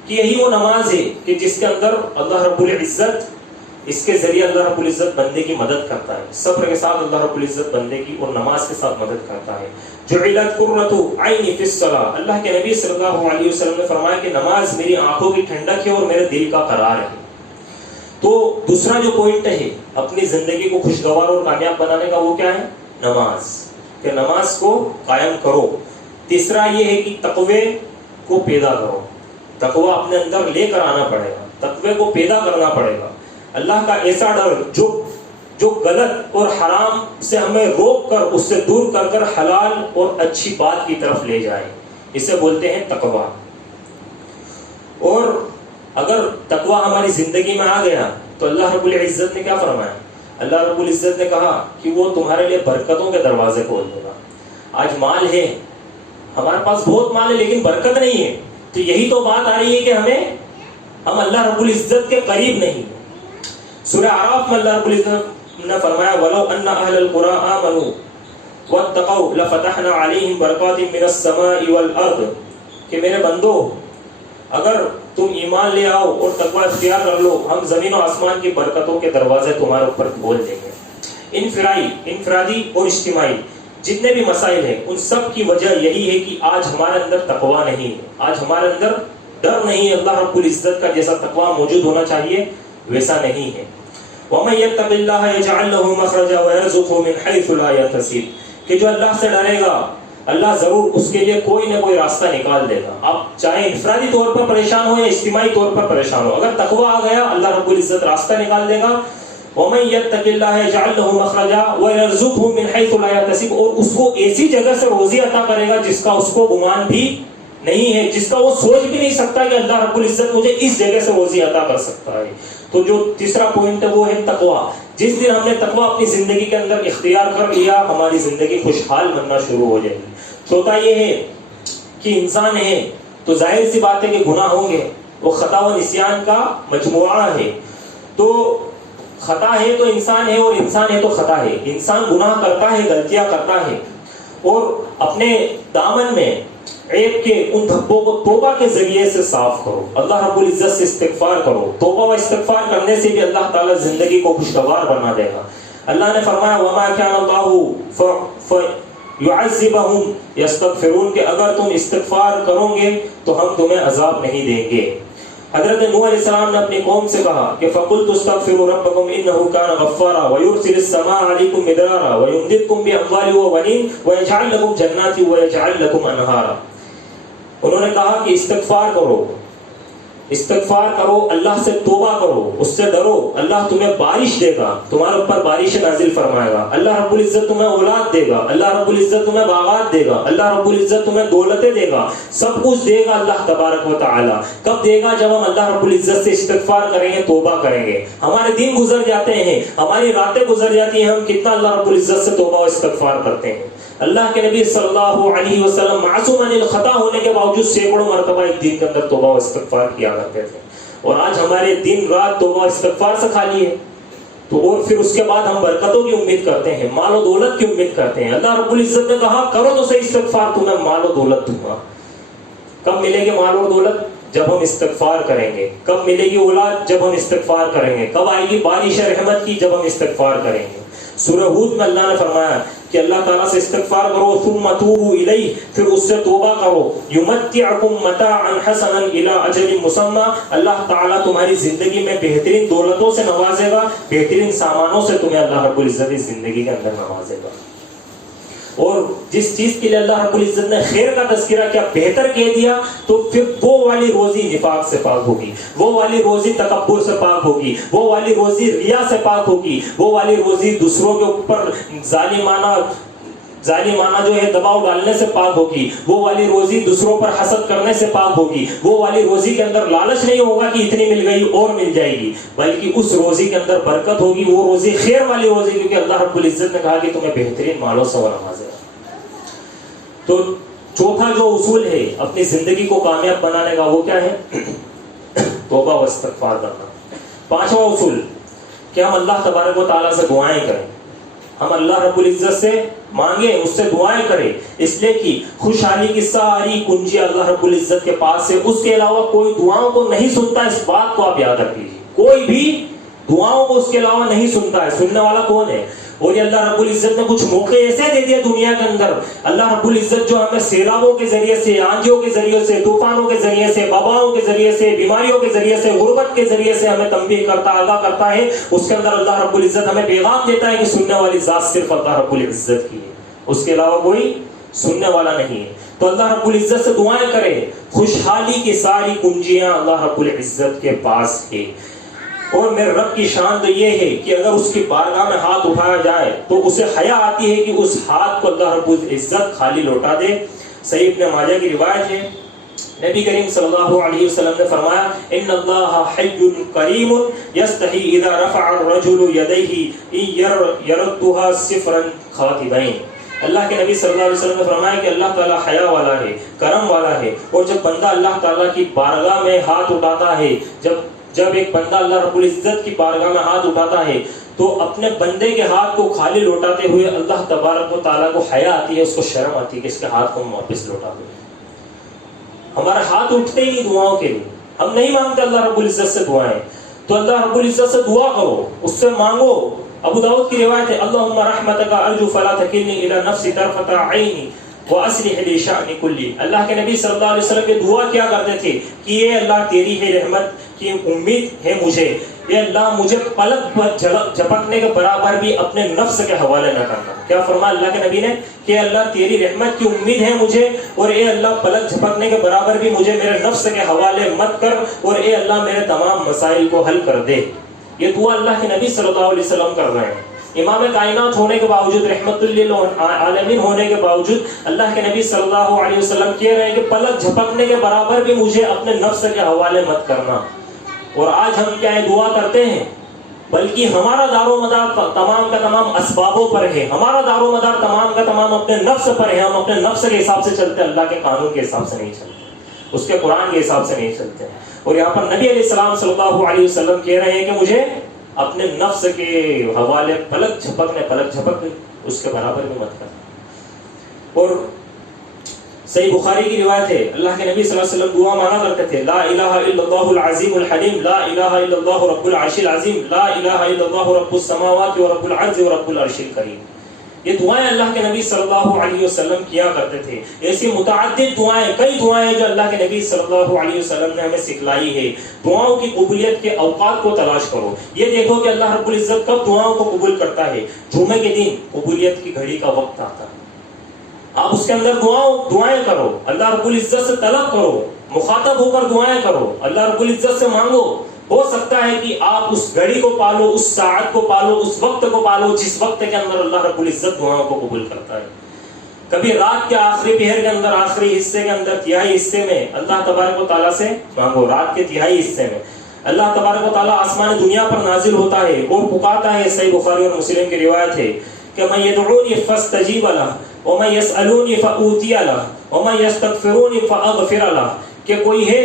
کہ یہی وہ نماز ہے کہ جس کے اندر اللہ رب العزت اس کے ذریعے اللہ رب العزت بندے کی مدد کرتا ہے. صبر کے ساتھ اللہ رب العزت بندے کی اور نماز کے ساتھ مدد کرتا ہے. جعلت قرۃ عینی فی الصلاۃ، اللہ کے نبی صلی اللہ علیہ وسلم نے فرمایا کہ نماز میری آنکھوں کی ٹھنڈک ہے اور میرے دل کا قرار ہے. تو دوسرا جو پوائنٹ ہے اپنی زندگی کو خوشگوار اور کامیاب بنانے کا، وہ کیا ہے؟ نماز. کہ نماز کو قائم کرو. تیسرا یہ ہے کہ تقوی کو پیدا کرو. تقوی اپنے اندر لے کر آنا پڑے گا، تقوی کو پیدا کرنا پڑے گا. اللہ کا ایسا ڈر جو غلط اور حرام سے ہمیں روک کر اس سے دور کر کر حلال اور اچھی بات کی طرف لے جائے، اسے بولتے ہیں تقوی. اور اگر تقوی ہماری زندگی میں آ گیا تو اللہ رب العزت نے کیا فرمایا؟ اللہ رب العزت نے کہا کہ وہ تمہارے لیے برکتوں کے دروازے کھول دے گا. آج مال ہے، ہمارے پاس بہت مال ہے لیکن برکت نہیں ہے، تو یہی تو بات آ رہی ہے کہ ہم اللہ رب العزت کے قریب نہیں. سورہ اعراف میں اللہ رب العزت نے فرمایا وَلَوْ أَنَّ أَهْلَ الْقُرَىٰ آمَنُوا وَاتَّقَوْا لَفَتَحْنَا عَلَيْهِمْ بَرَكَاتٍ مِّنَ السَّمَاءِ وَالْأَرْضِ، کہ میرے بندو اگر تم ایمان لے آؤ اور تقوی اختیار کر لو، ہم زمین و آسمان کی برکتوں کے دروازے تمہارے اوپر کھول دیں گے. انفرادی اور اجتماعی جتنے بھی مسائل ہیں ان سب کی وجہ یہی ہے کہ آج ہمارے اندر تقوی نہیں ہے، آج ہمارے اندر ڈر نہیں ہے. اللہ رب العزت کا جیسا تقوی موجود ہونا چاہیے ویسا نہیں ہے. وَمَن يَتَّقِ اللَّهَ يَجْعَل لَّهُ مَخْرَجًا وَيَرْزُقْهُ مِنْ حَيْثُ لَا يَحْتَسِبُ، کہ جو اللہ سے ڈرے گا اللہ ضرور اس کے لیے کوئی نہ کوئی راستہ نکال دے گا. آپ چاہے انفرادی طور پر پریشان ہو یا اجتماعی طور پر پریشان ہو، اگر تقوی آ گیا اللہ رب العزت راستہ نکال دے گا. وَمَن يَتَّقِ اللَّهَ يَجْعَل لَّهُ مَخْرَجًا وَيَرْزُقْهُ مِنْ حَيْثُ لَا يَحْتَسِبُ، اور اس کو ایسی جگہ سے روزی عطا کرے گا جس کا اس کو گمان بھی نہیں ہے، جس کا وہ سوچ بھی نہیں سکتا کہ اللہ رب العزت مجھے اس جگہ سے روزی عطا کر سکتا ہے. تو جو تیسرا پوائنٹ ہے وہ ہے تقوی. جس دن ہم نے تقوی اپنی زندگی کے اندر اختیار کر لیا ہماری زندگی خوشحال بننا شروع ہو جائے گی. چوتھا یہ ہے کہ انسان ہے تو ظاہر سی بات ہے کہ گناہ ہوں گے، وہ خطا و نسیان کا مجموعہ ہے. تو خطا ہے تو انسان ہے اور انسان ہے تو خطا ہے. انسان گناہ کرتا ہے، غلطیاں کرتا ہے، اور اپنے دامن میں عیب کے ان دھبوں کو توبہ کے ذریعے سے صاف کرو. اللہ رب العزت سے استغفار کرو. توبہ و استغفار کرنے سے بھی اللہ تعالیٰ زندگی کو خوشگوار بنا دے گا. اللہ نے فرمایا وَمَا كَانَ اللَّهُ يُعَذِّبَهُمْ يَسْتَغْفِرُونَ، کہ اگر تم استغفار کرو گے تو ہم تمہیں عذاب نہیں دیں گے. حضرت نوح علیہ السلام نے اپنی قوم سے کہا کہ فَقُلْتُ اسْتَغْفِرُوا رَبَّكُمْ إِنَّهُ كَانَ غَفَّارًا وَيُرْسِلِ السَّمَاءَ عَلَيْكُمْ مِدْرَارًا وَيُمْدِدْكُمْ بِأَمْوَالٍ وَبَنِينَ وَيَجْعَلْ لَكُمْ جَنَّاتٍ وَيَجْعَلْ لَكُمْ أَنْهَارًا. انہوں نے کہا کہ استغفار کرو، اللہ سے توبہ کرو، اس سے ڈرو، اللہ تمہیں بارش دے گا، تمہارے اوپر بارش نازل فرمائے گا. اللہ رب العزت تمہیں اولاد دے گا، اللہ رب العزت تمہیں باغات دے گا، اللہ رب العزت تمہیں دولتیں دے گا، سب کچھ دے گا اللہ تبارک و تعالی. کب دے گا؟ جب ہم اللہ رب العزت سے استغفار کریں گے، توبہ کریں گے. ہمارے دن گزر جاتے ہیں، ہماری راتیں گزر جاتی ہیں، ہم کتنا اللہ رب العزت سے توبہ و استغفار کرتے ہیں. اللہ کے نبی صلی اللہ علیہ وسلم معصوم عن الخطا ہونے کے باوجود سینکڑوں مرتبہ ایک دن کے اندر توبہ و استغفار کیا کرتے تھے، اور آج ہمارے دن رات توبہ و استغفار سے خالی ہے. تو اور پھر اس کے بعد ہم برکتوں کی امید کرتے ہیں، مال و دولت کی امید کرتے ہیں. اللہ رب العزت نے کہا کرو تو صحیح استغفار، تمہیں مال و دولت دوں گا. کب ملے گی مال و دولت؟ جب ہم استغفار کریں گے. کب ملے گی اولاد؟ جب ہم استغفار کریں گے. کب آئے گی بارش رحمت کی؟ جب ہم استغفار کریں گے. سورہ ہود میں اللہ نے فرمایا کہ اللہ تعالیٰ سے استغفار کرو ثم توبوا الیہ، پھر اس سے توبہ کرو. یمتعکم متاعا حسنا الی اجل مسمی، اللہ تعالیٰ تمہاری زندگی میں بہترین دولتوں سے نوازے گا، بہترین سامانوں سے تمہیں اللہ رب العزت زندگی کے اندر نوازے گا. اور جس چیز کے لیے اللہ رب العزت نے خیر کا تذکرہ کیا، بہتر کہہ دیا، تو پھر وہ والی روزی نفاق سے پاک ہوگی، وہ والی روزی تکبر سے پاک ہوگی، وہ والی روزی ریا سے پاک ہوگی، وہ والی روزی دوسروں کے اوپر ظالمانہ جو ہے دباؤ ڈالنے سے پاک ہوگی، وہ والی روزی دوسروں پر حسد کرنے سے پاک ہوگی، وہ والی روزی کے اندر لالچ نہیں ہوگا کہ اتنی مل گئی اور مل جائے گی، بلکہ اس روزی کے اندر برکت ہوگی، وہ روزی خیر والی روزی، کیونکہ اللہ رب العزت نے کہا کہ تمہیں بہترین مالوں سے نوازے گا. تو چوتھا جو اصول ہے اپنی زندگی کو کامیاب بنانے کا وہ کیا ہے؟ توبہ و استغفار کرنا. پانچواں اصول کہ ہم اللہ تبارک و تعالیٰ سے دعائیں کریں، ہم اللہ رب العزت سے مانگیں، اس سے دعائیں کریں، اس لیے کہ خوشحالی کی ساری کنجی اللہ رب العزت کے پاس ہے. اس کے علاوہ کوئی دعاؤں کو نہیں سنتا، اس بات کو آپ یاد رکھ لیجیے. کوئی بھی دعاؤں کو اس کے علاوہ نہیں سنتا ہے. سننے والا کون ہے؟ اور یہ اللہ رب العزت نے کچھ موقع ایسے دے دیا دنیا کے اندر. اللہ رب العزت جو ہمیں سیلابوں کے ذریعے سے، آندھیوں کے ذریعے سے، طوفانوں کے ذریعے سے، وباؤں کے ذریعے سے، بیماریوں کے ذریعے سے، غربت کے ذریعے سے ہمیں تنبیہ کرتا، آگاہ کرتا ہے، اس کے اندر اللہ رب العزت ہمیں پیغام دیتا ہے کہ سننے والی ذات صرف اللہ رب العزت کی ہے، اس کے علاوہ کوئی سننے والا نہیں ہے. تو اللہ رب العزت سے دعائیں کرے. خوشحالی کی ساری کنجیاں اللہ رب العزت کے پاس ہے. اور میرے رب کی شان تو یہ ہے کہ اگر اس کی بارگاہ میں ہاتھ اٹھایا جائے تو اسے حیا آتی ہے کہ اس ہاتھ کو اللہ رب العزت خالی لوٹا دے. صحیح ابن ماجہ کی روایت ہے، نبی کریم صلی اللہ علیہ وسلم نے فرمایا ان اللہ حی کریم یستحی اذا رفع الرجل یدیہ یردها صفرا خاطبین. اللہ کے نبی صلی اللہ علیہ وسلم نے فرمایا کہ اللہ تعالیٰ حیا والا ہے، کرم والا ہے، اور جب بندہ اللہ تعالیٰ کی بارگاہ میں ہاتھ اٹھاتا ہے، جب ایک بندہ اللہ رب العزت کی بارگاہ میں ہاتھ اٹھاتا ہے تو اپنے بندے کے ہاتھ کو خالی لوٹاتے ہوئے اللہ تبارک و تعالیٰ کو حیا آتی ہے، اس کو شرم آتی ہے کہ اس کے ہاتھ کو واپس لوٹا دے. ہمارے ہاتھ اٹھتے ہی نہیں دعاؤں کے لیے، ہم نہیں مانگتے اللہ رب العزت سے دعائیں. تو اللہ رب العزت سے دعا کرو، اس سے مانگو. ابو داؤد کی روایت ہے اللہم رحمتک ارجو فلا تکلنی الی نفسی طرفۃ عینی واصلح لی شأنی کلی. اللہ کے نبی صلی اللہ علیہ وسلم یہ دعا کیا کرتے تھے کہ اے اللہ تیری ہے رحمت کی امید ہے مجھے، اے اللہ مجھے پلک جھپکنے کے برابر بھی اپنے نفس کے حوالے نہ کرنا. کیا فرمایا اللہ کے نبی نے کہ اللہ تیری رحمت کی امید ہے مجھے، اور اے اللہ پلک جھپکنے کے برابر بھی مجھے میرے نفس کے حوالے مت کر، اور اے اللہ میرے تمام مسائل کو حل کر دے. یہ دعا اللہ کے نبی صلی اللہ علیہ وسلم کر رہے ہیں. امام کائنات ہونے کے باوجود، رحمت للعالمین ہونے کے باوجود اللہ کے نبی صلی اللہ علیہ وسلم کہہ رہے ہیں کہ پلک جھپکنے کے برابر بھی مجھے اپنے نفس کے حوالے مت کرنا. اور آج ہم کیا ہے دعا کرتے ہیں، بلکہ ہمارا دار و مدار تمام کا تمام اسبابوں پر ہے، ہمارا دار و مدار تمام کا تمام اپنے نفس پر ہے. ہم اپنے نفس کے حساب سے چلتے، اللہ کے قانون کے حساب سے نہیں چلتے، اس کے قرآن کے حساب سے نہیں چلتے. اور یہاں پر نبی علیہ السلام صلی اللہ علیہ وسلم کہہ رہے ہیں کہ مجھے اپنے نفس کے حوالے پلک جھپک اس کے برابر بھی مت کرنا. اور صحیح بخاری کی روایت ہے اللہ کے نبی صلی اللہ علیہ وسلم دعا مانا کرتے تھے لا الہ الا اللہ العظیم الحلیم، لا الہ الا اللہ رب العرش العظیم، لا الہ الا اللہ رب السماوات و رب العرض و رب العرش الکریم. یہ دعائیں اللہ کے نبی صلی اللہ علیہ وسلم کیا کرتے تھے. ایسی متعدد دعائیں، کئی دعائیں جو اللہ کے نبی صلی اللہ علیہ وسلم نے ہمیں سکھلائی ہے. دعاؤں کی قبولیت کے اوقات کو تلاش کرو. یہ دیکھو کہ اللہ رب العزت کب دعاؤں کو قبول کرتا ہے. جمعے کے دن قبولیت کی گھڑی کا وقت آتا ہے، آپ اس کے اندر دعائیں کرو، اللہ رب العزت سے طلب کرو، مخاطب ہو کر دعائیں کرو، اللہ رب العزت سے مانگو. ہو سکتا ہے کہ آپ اس گھڑی کو پالو، اس ساعت کو پالو، اس وقت کو پالو جس وقت کے اندر اللہ رب العزت دعاؤں کو قبول کرتا ہے. کبھی رات کے آخری پہر کے اندر، آخری حصے کے اندر، تہائی حصے میں اللہ تبارک و تعالیٰ سے مانگو. رات کے تہائی حصے میں اللہ تبارک و تعالیٰ آسمان دنیا پر نازل ہوتا ہے اور پکارتا ہے. صحیح بخاری اور مسلم کی روایت ہے کہ من یدعونی فاستجیب لہ ومن یسألونی فأوتی لہ ومن یستغفرونی فأغفر لہ. کہ کوئی ہے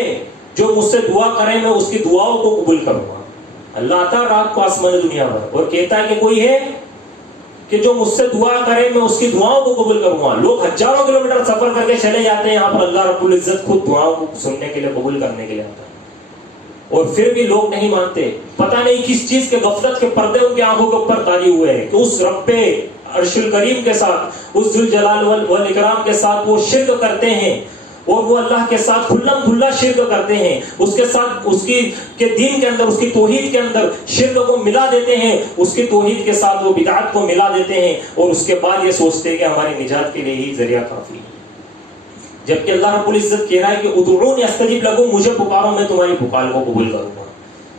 جو مجھ سے دعا کرے میں اس کی دعاؤں کو قبول کروں گا. اللہ آتا رات کو آسمان دنیا پر اور کہتا ہے کہ کوئی ہے کہ جو مجھ سے دعا کرے میں اس کی دعاؤں کو قبول کروں گا. لوگ ہزاروں کلومیٹر سفر کر کے چلے جاتے ہیں، یہاں پر اللہ رب العزت خود دعاؤں کو سننے کے لیے، قبول کرنے کے لیے آتا ہے. اور پھر بھی لوگ نہیں مانتے. پتہ نہیں کس چیز کے غفلت کے پردے ان کی آنکھوں کے اوپر تاری ہوئے ہیں کہ اس رب عرش الکریم کے ساتھ، اس ذوالجلال والاکرام کے ساتھ وہ شرک کرتے ہیں، اور وہ اللہ کے ساتھ کھلم کھلا شرک کرتے ہیں. اس کے ساتھ اس کے دین کے اندر، اس کی توحید کے اندر شرک کو ملا دیتے ہیں، اس کی توحید کے ساتھ وہ بدعت کو ملا دیتے ہیں، اور اس کے بعد یہ سوچتے ہیں کہ ہماری نجات کے لیے ہی ذریعہ کافی ہے. جبکہ اللہ رب العزت کہہ رہا ہے کہ ادعونی استجب لکم، مجھے پکارو میں تمہاری پکار کو قبول کروں گا.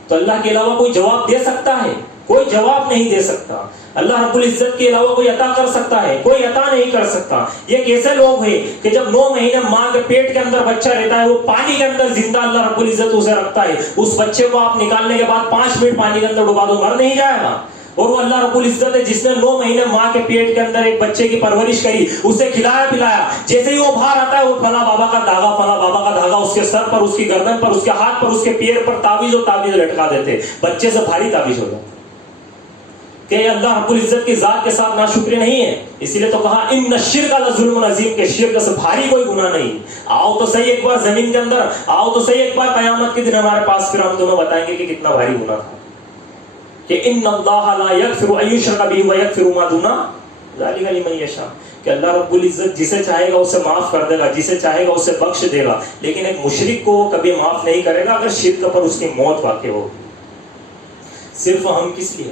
تو اللہ کے علاوہ کوئی جواب دے سکتا ہے؟ کوئی جواب نہیں دے سکتا. اللہ رب العزت کے علاوہ کوئی عطا کر سکتا ہے؟ کوئی عطا نہیں کر سکتا. یہ کیسے لوگ ہیں کہ جب 9 مہینے ماں کے پیٹ کے اندر بچہ رہتا ہے، وہ پانی کے اندر زندہ اللہ رب العزت اسے رکھتا ہے. اس بچے کو آپ نکالنے کے بعد 5 منٹ پانی کے اندر ڈبا دو، مر نہیں جائے گا. اور وہ اللہ رب العزت ہے جس نے 9 مہینے ماں کے پیٹ کے اندر ایک بچے کی پرورش کری، اسے کھلایا پلایا. جیسے ہی وہ باہر آتا ہے، وہ فلاں بابا کا دھاگا، فلاں بابا کا دھاگا اس کے سر پر، اس کی گردن پر، اس کے ہاتھ پر، اس کے پیر پر تعویذ و تعویذ لٹکا دیتے. بچے سے بھاری تعویذ ہو جاتا کہ اللہ رب العزت کی ذات کے ساتھ ناشکری نہیں ہے. اسی لیے تو کہا ان الشرک لظلم عظیم، کہ شرک سے بھاری کوئی گناہ نہیں. آؤ تو صحیح ایک بار زمین کے اندر، آؤ تو صحیح ایک بار قیامت کے دن ہمارے پاس، پھر ہم دونوں بتائیں گے کہ کتنا بھاری گناہ تھا. کہ ان اللہ لا یغفر ان یشرک بہ ویغفر ما دون ذلک لمن یشاء، کہ اللہ رب العزت جسے چاہے گا اسے معاف کر دے گا، جسے چاہے گا اسے بخش دے گا، لیکن ایک مشرک کو وہ کبھی معاف نہیں کرے گا اگر شرک پر اس کی موت واقع ہو۔ صرف ہم کس لیے؟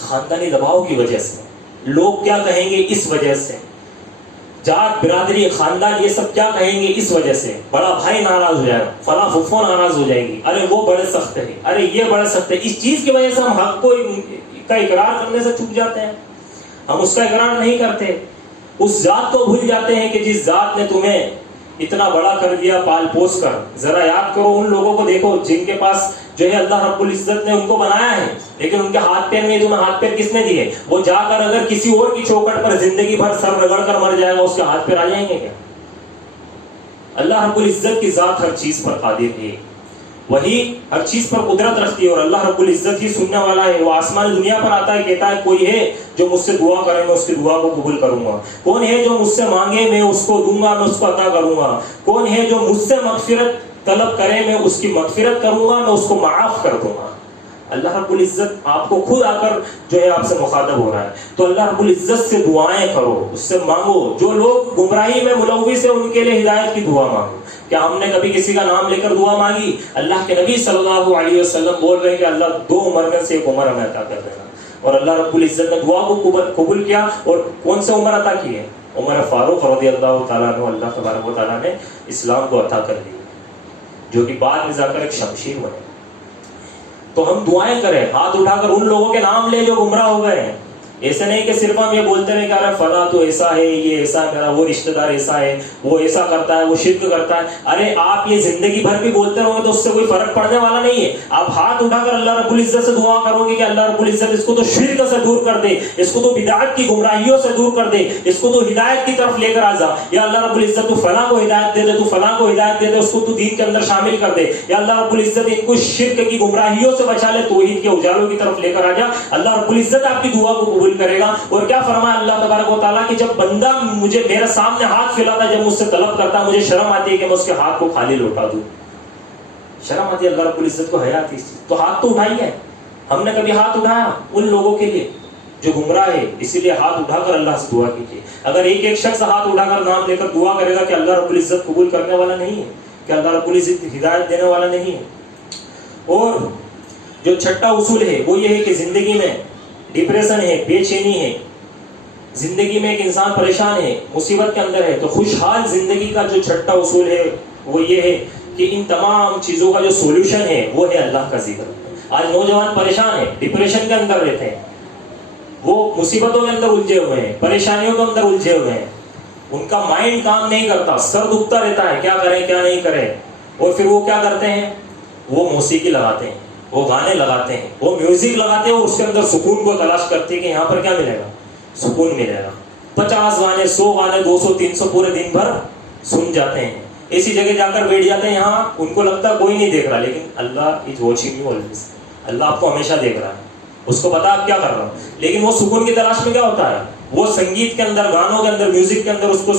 خاندانی دباؤ کی وجہ سے، لوگ کیا کہیں گے اس وجہ سے، جات برادری خاندان یہ سب کیا کہیں گے اس وجہ سے، بڑا بھائی ناراض ہو جائے گا، فلاں پھپھو ناراض ہو جائے گی، ارے وہ بڑے سخت ہے، ارے یہ بڑے سخت ہے۔ اس چیز کی وجہ سے ہم حق کو کا اقرار کرنے سے چک جاتے ہیں، ہم اس کا اقرار نہیں کرتے، اس ذات کو بھول جاتے ہیں کہ جس ذات نے تمہیں اتنا بڑا کر دیا پال پوس کر۔ ذرا یاد کرو ان لوگوں کو، دیکھو جن کے پاس جو ہے اللہ رب العزت نے ان کو بنایا ہے، لیکن ان کے ہاتھ پیر نہیں، تمہیں ہاتھ پیر کس نے دیے؟ وہ جا کر اگر کسی اور کی چوکھٹ پر زندگی بھر سر رگڑ کر مر جائے گا، اس کے ہاتھ پیر آ جائیں گے کیا؟ اللہ رب العزت کی ذات ہر چیز پر قادر ہے، وہی ہر چیز پر قدرت رکھتی ہے، اور اللہ رب العزت ہی سننے والا ہے۔ وہ آسمان دنیا پر آتا ہے، کہتا ہے کوئی ہے جو مجھ سے دعا کرے میں اس کی دعا کو قبول کروں گا، کون ہے جو مجھ سے مانگے میں اس کو دوں گا، میں اس کو عطا کروں گا، کون ہے جو مجھ سے مغفرت طلب کرے میں اس کی مغفرت کروں گا، میں اس کو معاف کر دوں گا۔ اللہ رب العزت آپ کو خود آ کر جو ہے آپ سے مخاطب ہو رہا ہے، تو اللہ رب العزت سے دعائیں کرو، اس سے مانگو۔ جو لوگ گمراہی میں ملوث ہیں ان کے لیے ہدایت کی دعا مانگو۔ کیا ہم نے کبھی کسی کا نام لے کر دعا مانگی؟ اللہ کے نبی صلی اللہ علیہ وسلم بول رہے ہیں کہ اللہ 2 عمر میں سے ایک عمر ہمیں عطا کر دینا، اور اللہ رب العزت نے دعا کو قبول کیا، اور کون سے عمر عطا کیے؟ عمر فاروق رضی اللہ تعالیٰ عنہ، اللہ تبارک و تعالیٰ نے اسلام کو عطا کر دی، جو کہ بعد میں جا کر ایک شمشیر بنے۔ تو ہم دعائیں کریں، ہاتھ اٹھا کر ان لوگوں کے نام لے جو گمراہ ہو گئے ہیں۔ ایسے نہیں کہ صرف ہم یہ بولتے رہے کہ ارے فلاں تو ایسا ہے، یہ ایسا ہے، میرا وہ رشتہ دار ایسا ہے، وہ ایسا کرتا ہے، وہ شرک کرتا ہے۔ ارے آپ یہ زندگی بھر بھی بولتے رہو گے تو اس سے کوئی فرق پڑنے والا نہیں ہے۔ آپ ہاتھ اٹھا کر اللہ رب العزت سے دعا کرو گے کہ اللہ رب العزت اس کو تو شرک سے دور کر دے، اس کو تو بدعت کی گمراہیوں سے دور کر دے، اس کو تو ہدایت کی طرف لے کر آ جا، یا اللہ رب العزت تو فلاں کو ہدایت دے دے، تو فلاں کو ہدایت دے دے، اس کو تو دین کے اندر شامل کر دے، یا اللہ رب العزت ان کو شرک کی گمراہیوں سے بچا لے، توحید کے اجالوں کی طرف لے کر آ جا۔ اللہ رب العزت آپ کی دعا کو قبول کرے گا۔ اور کیا فرمایا اللہ تبارک و تعالیٰ کہ جب بندہ مجھے میرے سامنے ہاتھ پھیلاتا ہے، جب مجھ سے طلب کرتا ہے، مجھے شرم آتی ہے کہ میں اس کے ہاتھ کو خالی لوٹا دوں، شرم آتی ہے، اللہ رب العزت کو حیا آتی ہے۔ تو ہاتھ تو اٹھائیے، ہم نے کبھی ہاتھ اٹھایا ان لوگوں کے لیے جو گمراہ ہے؟ اسی لیے ہاتھ اٹھا کر اللہ سے دعا کیجیے۔ اگر ایک ایک شخص ہاتھ اٹھا کر نام لے کر دعا کرے گا کہ اللہ رب العزت قبول کرنے والا نہیں ہے، کہ اللہ رب العزت ہدایت دینے والا نہیں ہے۔ اور جو چھٹا اصول ہے وہ یہ ہے کہ زندگی میں ڈپریشن ہے، بے چینی ہے، زندگی میں ایک انسان پریشان ہے، مصیبت کے اندر ہے، تو خوشحال زندگی کا جو چھٹا اصول ہے وہ یہ ہے کہ ان تمام چیزوں کا جو سولوشن ہے وہ ہے اللہ کا ذکر۔ آج نوجوان پریشان ہیں، ڈپریشن کے اندر رہتے ہیں، وہ مصیبتوں کے اندر الجھے ہوئے ہیں، پریشانیوں کے اندر الجھے ہوئے ہیں، ان کا مائنڈ کام نہیں کرتا، سر دکھتا رہتا ہے، کیا کریں کیا نہیں کریں۔ اور پھر وہ کیا کرتے ہیں؟ وہ موسیقی لگاتے ہیں، وہ گانے لگاتے ہیں، وہ میوزک لگاتے ہیں، اور اس کے اندر سکون کو تلاش کرتے ہیں کہ یہاں پر کیا ملے گا؟ سکون ملے گا۔ 50 گانے، 100 گانے، 200، 300 پورے دن بھر سن جاتے ہیں، ایسی جگہ جا کر بیٹھ جاتے ہیں، یہاں ان کو لگتا ہے کوئی نہیں دیکھ رہا، لیکن اللہ از واچنگ یو آلویز، اللہ آپ کو ہمیشہ دیکھ رہا ہے، اس کو پتا آپ کیا کر رہا ہو۔ لیکن وہ سکون کی تلاش میں کیا ہوتا ہے؟ وہ سنگیت کے اندر، گانوں کے اندر، میوزک کے اندر اس کو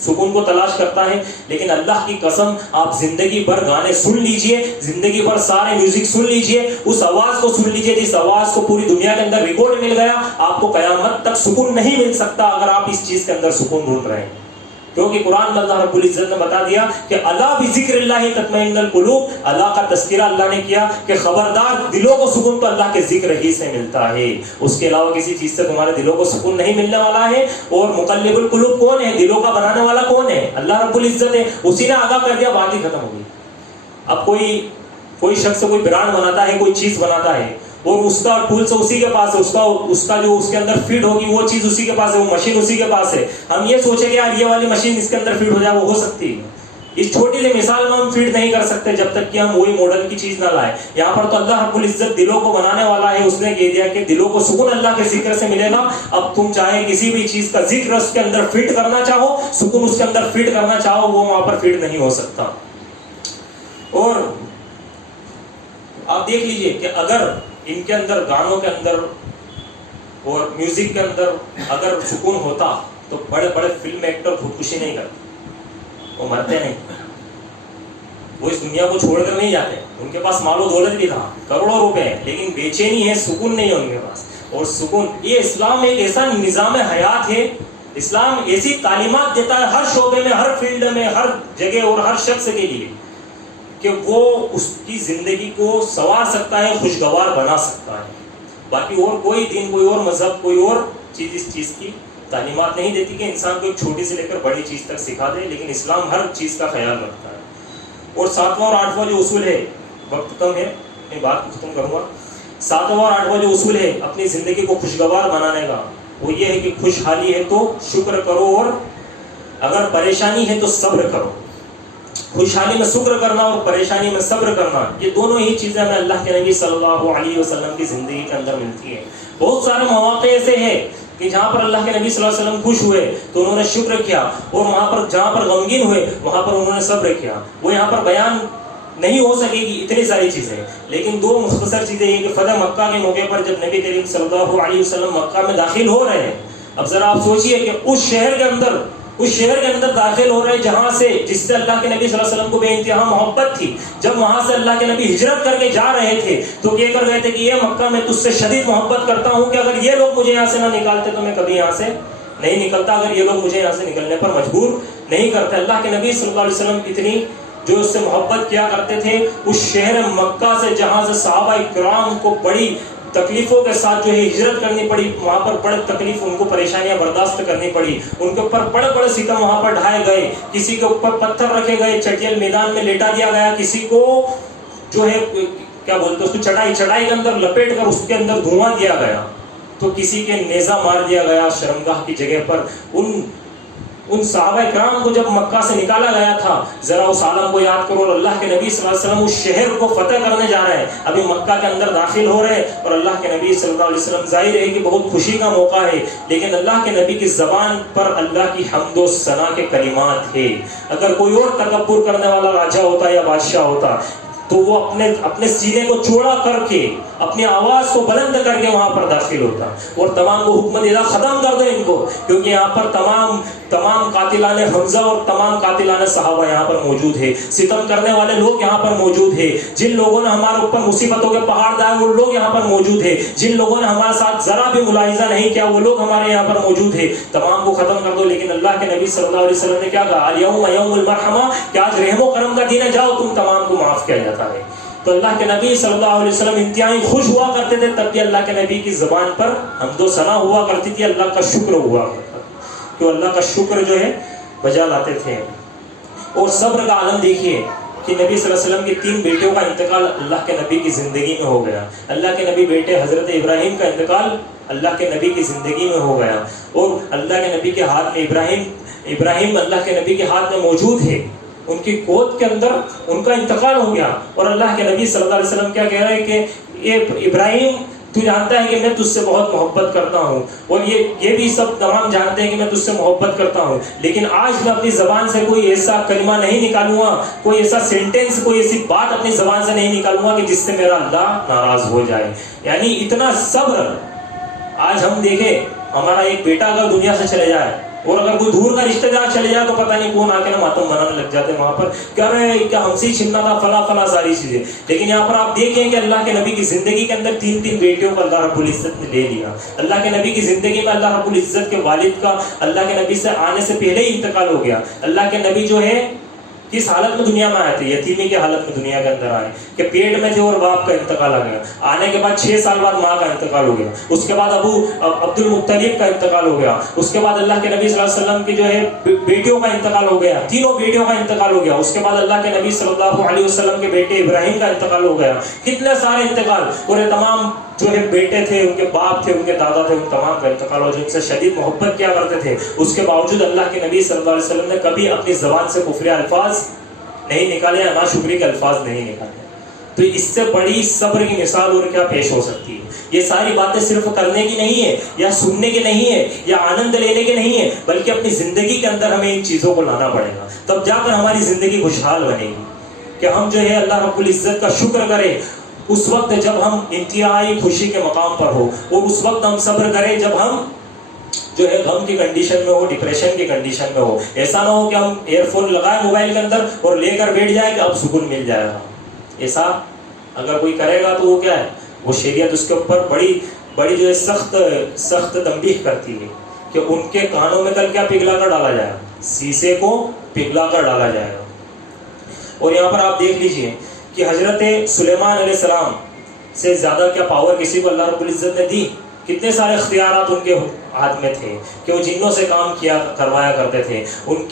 سکون کو تلاش کرتا ہے۔ لیکن اللہ کی قسم آپ زندگی بھر گانے سن لیجئے، زندگی بھر سارے میوزک سن لیجئے، اس آواز کو سن لیجئے جس آواز کو پوری دنیا کے اندر ریکارڈ مل گیا، آپ کو قیامت تک سکون نہیں مل سکتا اگر آپ اس چیز کے اندر سکون ڈھونڈ رہے ہیں۔ کیونکہ قرآن میں اللہ رب العزت نے بتا دیا کہ اللہ بذکر اللہ تطمئن القلوب، اللہ کا تذکرہ اللہ نے کیا کہ خبردار دلوں کو سکون تو اللہ کے ذکر ہی سے ملتا ہے، اس کے علاوہ کسی چیز سے تمہارے دلوں کو سکون نہیں ملنے والا ہے۔ اور مقلب القلوب کون ہے؟ دلوں کا بنانے والا کون ہے؟ اللہ رب العزت ہے، اسی نے آگاہ کر دیا، بات ہی ختم ہو گئی۔ اب کوئی شخص کوئی برانڈ بناتا ہے، کوئی چیز بناتا ہے، اور اس کا ٹولس اسی کے پاس ہے، اس کا جو اس کے اندر فٹ ہوگی وہ چیز اسی کے پاس ہے، وہ مشین اسی کے پاس ہے۔ ہم یہ سوچیں کہ یار یہ والی مشین اس کے اندر فٹ ہو جائے، وہ ہو سکتی ہے؟ اس چھوٹی سی مثال میں ہم فٹ نہیں کر سکتے جب تک کہ ہم وہی ماڈل کی چیز نہ لائیں۔ یہاں پر تو اللہ رب العزت دلوں کو بنانے والا ہے، اس نے کہہ دیا کہ دلوں کو سکون اللہ کے ذکر سے ملے گا۔ اب تم چاہے کسی بھی چیز کا ذکر اس کے اندر فٹ کرنا چاہو، سکون اس کے اندر فٹ کرنا چاہو، وہ وہاں پر فٹ نہیں ہو سکتا۔ اور آپ دیکھ لیجئے کہ اگر ان کے اندر، گانوں کے اندر اور میوزک کے اندر اگر سکون ہوتا تو بڑے بڑے فلم ایکٹر خودکشی نہیں کرتے، وہ مرتے نہیں، وہ اس دنیا کو چھوڑ کر نہیں جاتے. ان کے پاس مال و دولت بھی تھا, کروڑوں روپے ہیں, لیکن بےچینی ہے, سکون نہیں ہے ان کے پاس. اور سکون, یہ اسلام ایک ایسا نظام حیات ہے, اسلام ایسی تعلیمات دیتا ہے ہر شعبے میں, ہر فیلڈ میں, ہر جگہ اور ہر شخص کے لیے, کہ وہ اس کی زندگی کو سنوار سکتا ہے, خوشگوار بنا سکتا ہے. باقی اور کوئی دین, کوئی اور مذہب, کوئی اور چیز اس چیز کی تعلیمات نہیں دیتی کہ انسان کو ایک چھوٹی سے لے کر بڑی چیز تک سکھا دے, لیکن اسلام ہر چیز کا خیال رکھتا ہے. اور 7واں اور 8واں جو اصول ہے, وقت کم ہے, میں بات ختم کروں گا. 7واں اور 8واں جو اصول ہے اپنی زندگی کو خوشگوار بنانے کا, وہ یہ ہے کہ خوشحالی ہے تو شکر کرو, اور اگر پریشانی ہے تو صبر کرو. خوشحالی میں شکر کرنا اور پریشانی میں صبر کرنا, یہ دونوں ہی چیزیں ہمیں اللہ کے نبی صلی اللہ علیہ وسلم کی زندگی کے اندر ملتی ہیں. بہت سارے مواقع ایسے ہیں کہ جہاں پر اللہ کے نبی صلی اللہ علیہ وسلم خوش ہوئے تو انہوں نے شکر کیا, اور وہاں پر جہاں پر غمگین ہوئے وہاں پر انہوں نے صبر کیا. وہ یہاں پر بیان نہیں ہو سکے گی اتنی ساری چیزیں, لیکن دو مختصر چیزیں یہ کہ فتح مکہ کے موقع پر جب نبی کریم صلی اللہ علیہ وسلم مکہ میں داخل ہو رہے ہیں, اب ذرا آپ سوچئے کہ اس شہر کے اندر داخل ہو رہے, جہاں سے جس سے اللہ کے نبی صلی اللہ علیہ وسلم کو بے انتہا محبت تھی. جب وہاں سے اللہ کے نبی ہجرت کر کے جا رہے تھے تو کہہ کر گئے تھے کہ یہ مکہ میں تجھ سے شدید محبت کرتا ہوں کہ اگر یہ لوگ مجھے یہاں سے نہ نکالتے تو میں کبھی یہاں سے نہیں نکلتا, اگر یہ لوگ مجھے یہاں سے نکلنے پر مجبور نہیں کرتے. اللہ کے نبی صلی اللہ علیہ وسلم اتنی جو اس سے محبت کیا کرتے تھے, اس شہر مکہ سے جہاں سے صحابہ کرام کو بڑی تکلیفوں کے ساتھ جو ہے ہجرت کرنی پڑی, وہاں پر بڑے تکلیف, ان کو پریشانیاں برداشت کرنی پڑی, ان کے اوپر بڑے بڑے ستم وہاں پر ڈھائے گئے, کسی کے اوپر پتھر رکھے گئے, چٹیل میدان میں لیٹا دیا گیا, کسی کو جو ہے کیا بولتے اس کو چڑھائی کے اندر لپیٹ کر اس کے اندر دھواں دیا گیا, تو کسی کے نیزہ مار دیا گیا شرمگاہ کی جگہ پر. ان صحابہ کرام کو جب مکہ سے نکالا گیا تھا, ذرا اس عالم کو یاد کرو. اور اللہ کے نبی صلی اللہ علیہ وسلم اس شہر کو فتح کرنے جا رہے ہیں, ابھی مکہ کے اندر داخل ہو رہے ہیں, اور اللہ کے نبی صلی اللہ علیہ وسلم, ظاہر ہے کہ بہت خوشی کا موقع ہے, لیکن اللہ کے نبی کی زبان پر اللہ کی حمد و ثنا کے کلمات ہے. اگر کوئی اور تکبر کرنے والا راجا ہوتا یا بادشاہ ہوتا تو وہ اپنے سینے کو چوڑا کر کے, اپنی آواز کو بلند کر کے وہاں پر داخل ہوتا, اور تمام کو حکم دیتا ختم کر دو ان کو, کیونکہ یہاں پر تمام قاتلان حمزہ اور تمام قاتلان صحابہ یہاں پر موجود ہے. ستم کرنے والے لوگ یہاں پر موجود ہے, جن لوگوں نے ہمارے اوپر مصیبتوں کے پہاڑ ڈالے وہ لوگ یہاں پر موجود ہے, جن لوگوں نے ہمارے ساتھ ذرا بھی ملاحظہ نہیں کیا وہ لوگ ہمارے یہاں پر موجود ہے, تمام کو ختم کر دو. لیکن اللہ کے نبی صلی اللہ علیہ وسلم نے کیا کہا, الیوم یوم المرحمہ, کہ آج رحم و کرم کا دن ہے, جاؤ تم تمام کو معاف کیا جاتا ہے. تو اللہ کے نبی صلی اللہ علیہ وسلم انتہائی خوش ہوا کرتے تھے, تب بھی اللہ کے نبی کی زبان پر حمد و ثنا ہوا کرتی تھی, اللہ کا شکر ہوا کرتا, تو اللہ کا شکر جو ہے بجا لاتے تھے. اور صبر کا عالم دیکھیے کہ نبی صلی اللہ علیہ وسلم کی 3 بیٹیوں کا انتقال اللہ کے نبی کی زندگی میں ہو گیا. اللہ کے نبی بیٹے حضرت ابراہیم کا انتقال اللہ کے نبی کی زندگی میں ہو گیا, اور اللہ کے نبی کے ہاتھ میں ابراہیم اللہ کے نبی کے ہاتھ میں موجود ہے, ان کی گود کے اندر ان کا انتقال ہو گیا. اور اللہ کے نبی صلی اللہ علیہ وسلم کیا کہہ رہے ہیں کہ اے ابراہیم, تو جانتا ہے کہ میں تجھ سے بہت محبت کرتا ہوں, اور یہ بھی سب تمام جانتے ہیں کہ میں تجھ سے محبت کرتا ہوں, لیکن آج میں اپنی زبان سے کوئی ایسا کلمہ نہیں نکالوں گا, کوئی ایسا سینٹینس, کوئی ایسی بات اپنی زبان سے نہیں نکالوں گا کہ جس سے میرا اللہ ناراض ہو جائے. یعنی اتنا صبر. آج ہم دیکھیں, ہمارا ایک بیٹا اگر دنیا سے چلے جائے, اور اگر کوئی دور کا رشتہ دار چلے جائے تو پتہ نہیں کون آ کے نا ماتم بنانے لگ جاتے ہیں وہاں پر, کیا رہے کیا ہم سے ہی چھننا تھا, فلاں ساری چیزیں. لیکن یہاں پر آپ دیکھیں کہ اللہ کے نبی کی زندگی کے اندر 3 بیٹیوں کو اللہ رب العزت نے لے لیا. اللہ کے نبی کی زندگی میں اللہ رب العزت کے والد کا اللہ کے نبی سے آنے سے پہلے ہی انتقال ہو گیا. اللہ کے نبی جو ہے کس حالت میں دنیا میں آئے تھے, یتیمی کی حالت میں دنیا کے اندر آئے, کہ پیٹ میں تھے اور باپ کا انتقال آ گیا. آنے کے بعد 6 سال بعد ماں کا انتقال ہو گیا, اس کے بعد ابو عبد المطلب کا انتقال ہو گیا, اس کے بعد اللہ کے نبی صلی اللہ علیہ وسلم کی جو ہے بیٹیوں کا انتقال ہو گیا, 3 بیٹیوں کا انتقال ہو گیا. اس کے بعد اللہ کے نبی صلی اللہ علیہ وسلم کے بیٹے ابراہیم کا انتقال ہو گیا. کتنے سارے انتقال, اور یہ تمام جو ہے بیٹے تھے, ان کے باپ تھے, ان کے دادا تھے, ان تمام کا انتقال ہو, جن سے شدید محبت کیا کرتے تھے. اس کے باوجود اللہ کے نبی صلی اللہ علیہ وسلم نے کبھی اپنی زبان سے کفر الفاظ نہیں نکالے, ناشکری کے الفاظ نہیں نکالے. تو اس سے بڑی صبر کی مثال اور کیا پیش ہو سکتی ہے. یہ ساری باتیں صرف کرنے کی نہیں ہے, یا سننے کی نہیں ہے, یا آنند لینے کی نہیں ہے, بلکہ اپنی زندگی کے اندر ہمیں ان چیزوں کو لانا پڑے گا, تب جا کر ہماری زندگی خوشحال بنے گی. کہ ہم جو ہے اللہ رب العزت کا شکر کریں اس وقت جب ہم انتہائی خوشی کے مقام پر ہو, اور اس وقت ہم صبر کریں جب ہم جو ہے غم کی کنڈیشن میں ہو, ڈپریشن کی کنڈیشن میں ہو. ایسا نہ ہو کہ ہم ایئر فون لگائیں موبائل کے اندر اور لے کر بیٹھ جائیں کہ اب سکون مل جائے گا. ایسا اگر کوئی کرے گا تو وہ کیا ہے, وہ شریعت اس کے اوپر بڑی جو ہے سخت تنبیہ کرتی ہے کہ ان کے کانوں میں کل کیا پگھلا کر ڈالا جائے گا, سیسے کو پگھلا کر ڈالا جائے گا. اور یہاں پر آپ دیکھ لیجئے کہ حضرت سلیمان علیہ السلام سے زیادہ کیا پاور کسی کو اللہ رب العزت نے دی. کتنے سارے اختیارات ان کے ہاتھ میں تھے کہ وہ جنوں سے کام کروایا کرتے تھے. ان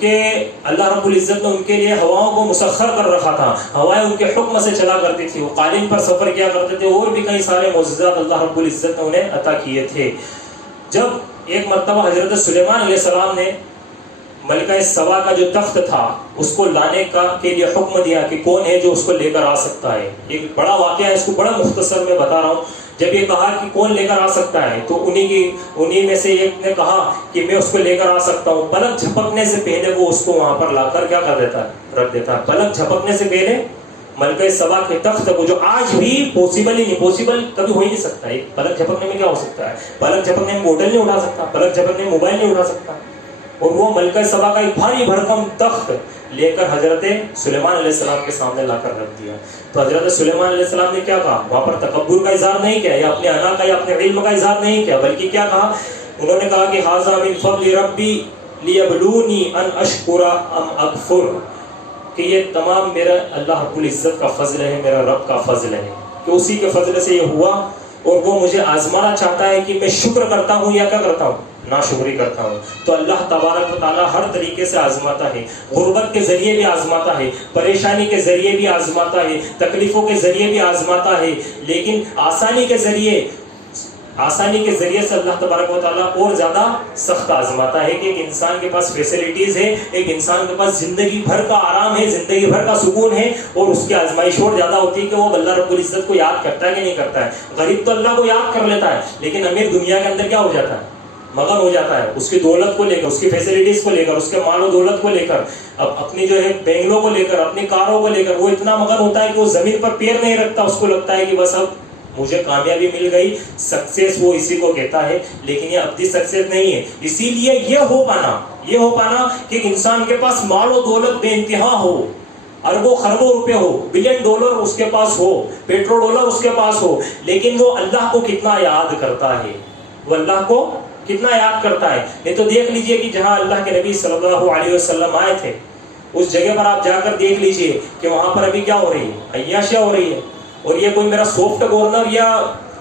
کے اللہ رب العزت نے ان کے لیے ہواؤں کو مسخر کر رکھا تھا, ہوائیں ان کے حکم سے چلا کرتی تھی, وہ قالین پر سفر کیا کرتے تھے, اور بھی کئی سارے معجزات اللہ رب العزت نے انہیں عطا کیے تھے. جب ایک مرتبہ حضرت سلیمان علیہ السلام نے ملکہ سبا کا جو تخت تھا اس کو لانے کے لیے حکم دیا کہ کون ہے جو اس کو لے کر آ سکتا ہے. ایک بڑا واقعہ ہے, اس کو بڑا مختصر میں بتا رہا ہوں. جب یہ کہا کہ کون لے کر آ سکتا ہے تو انہی میں سے ایک نے کہا کہ میں اس کو لے کر آ سکتا ہوں. پلک جھپکنے سے پہلے وہ اس کو وہاں پر لا کر کیا کر دیتا ہے, رکھ دیتا ہے. پلک جھپکنے سے پہلے ملکہ سبا کے تخت کو, جو آج بھی پوسیبل ہی نہیں, پوسیبل کبھی ہو ہی نہیں سکتا. ایک پلک جھپکنے میں کیا ہو سکتا ہے, پلک جھپکنے میں بوٹل نہیں اٹھا سکتا, پلک جھپکنے میں موبائل نہیں اٹھا سکتا. اور وہ ملکہ سبا کا ایک بھاری بھرکم تخت لے کر حضرت سلیمان علیہ السلام کے سامنے لا کر رکھ دیا. تو حضرت سلیمان علیہ السلام نے کیا کہا, وہاں پر تکبر کا اظہار نہیں کیا, یا اپنے انا کا یا اپنے علم کا اظہار نہیں کیا, بلکہ کیا کہا, انہوں نے کہا کہ ھذا من فضل ربی لیبلونی ان اشکر ام اکفر, کہ یہ تمام میرا اللہ رب العزت کا فضل ہے, میرا رب کا فضل ہے, کہ اسی کے فضل سے یہ ہوا, اور وہ مجھے آزمانا چاہتا ہے کہ میں شکر کرتا ہوں یا کیا کرتا ہوں, ناشکری کرتا ہوں. تو اللہ تبارک و تعالیٰ ہر طریقے سے آزماتا ہے. غربت کے ذریعے بھی آزماتا ہے, پریشانی کے ذریعے بھی آزماتا ہے, تکلیفوں کے ذریعے بھی آزماتا ہے, لیکن آسانی کے ذریعے سے اللہ تبارک و تعالیٰ اور زیادہ سخت آزماتا ہے. کہ ایک انسان کے پاس فیسلٹیز ہے, ایک انسان کے پاس زندگی بھر کا آرام ہے, زندگی بھر کا سکون ہے, اور اس کی آزمائش اور زیادہ ہوتی ہے کہ وہ اللہ رب العزت کو یاد کرتا ہے کہ نہیں کرتا ہے. غریب تو اللہ کو یاد کر لیتا ہے, لیکن امیر دنیا کے اندر کیا ہو جاتا ہے, مغن ہو جاتا ہے, اس کی دولت کو لے کر, اس کی فیسلٹیز کو لے کر, اس کے مال و دولت کو لے کر, اپنی جو ہے بینگلوں کو لے کر, اپنی کاروں کو لے کر وہ اتنا مغن ہوتا ہے کہ وہ زمین پر پیر نہیں رکھتا. اس کو لگتا ہے کہ بس اب مجھے کامیابی مل گئی. سکسیس وہ اسی کو کہتا ہے, لیکن یہ ابدی سکسیس نہیں ہے. اسی لیے یہ ہو پانا کہ ایک انسان کے پاس مال و دولت بے انتہا ہو, اربوں خربوں روپے ہو, بلین ڈالر اس کے پاس ہو, پیٹرول ڈالر اس کے پاس ہو, لیکن وہ اللہ کو کتنا یاد کرتا ہے, وہ اللہ کو کتنا یاد کرتا ہے. یہ تو دیکھ لیجئے کہ جہاں اللہ کے نبی صلی اللہ علیہ وسلم آئے تھے, اس جگہ پر آپ جا کر دیکھ لیجئے کہ وہاں پر ابھی کیا ہو رہی ہے, عیاشیاں ہو رہی ہے. اور یہ کوئی میرا سافٹ کارنر یا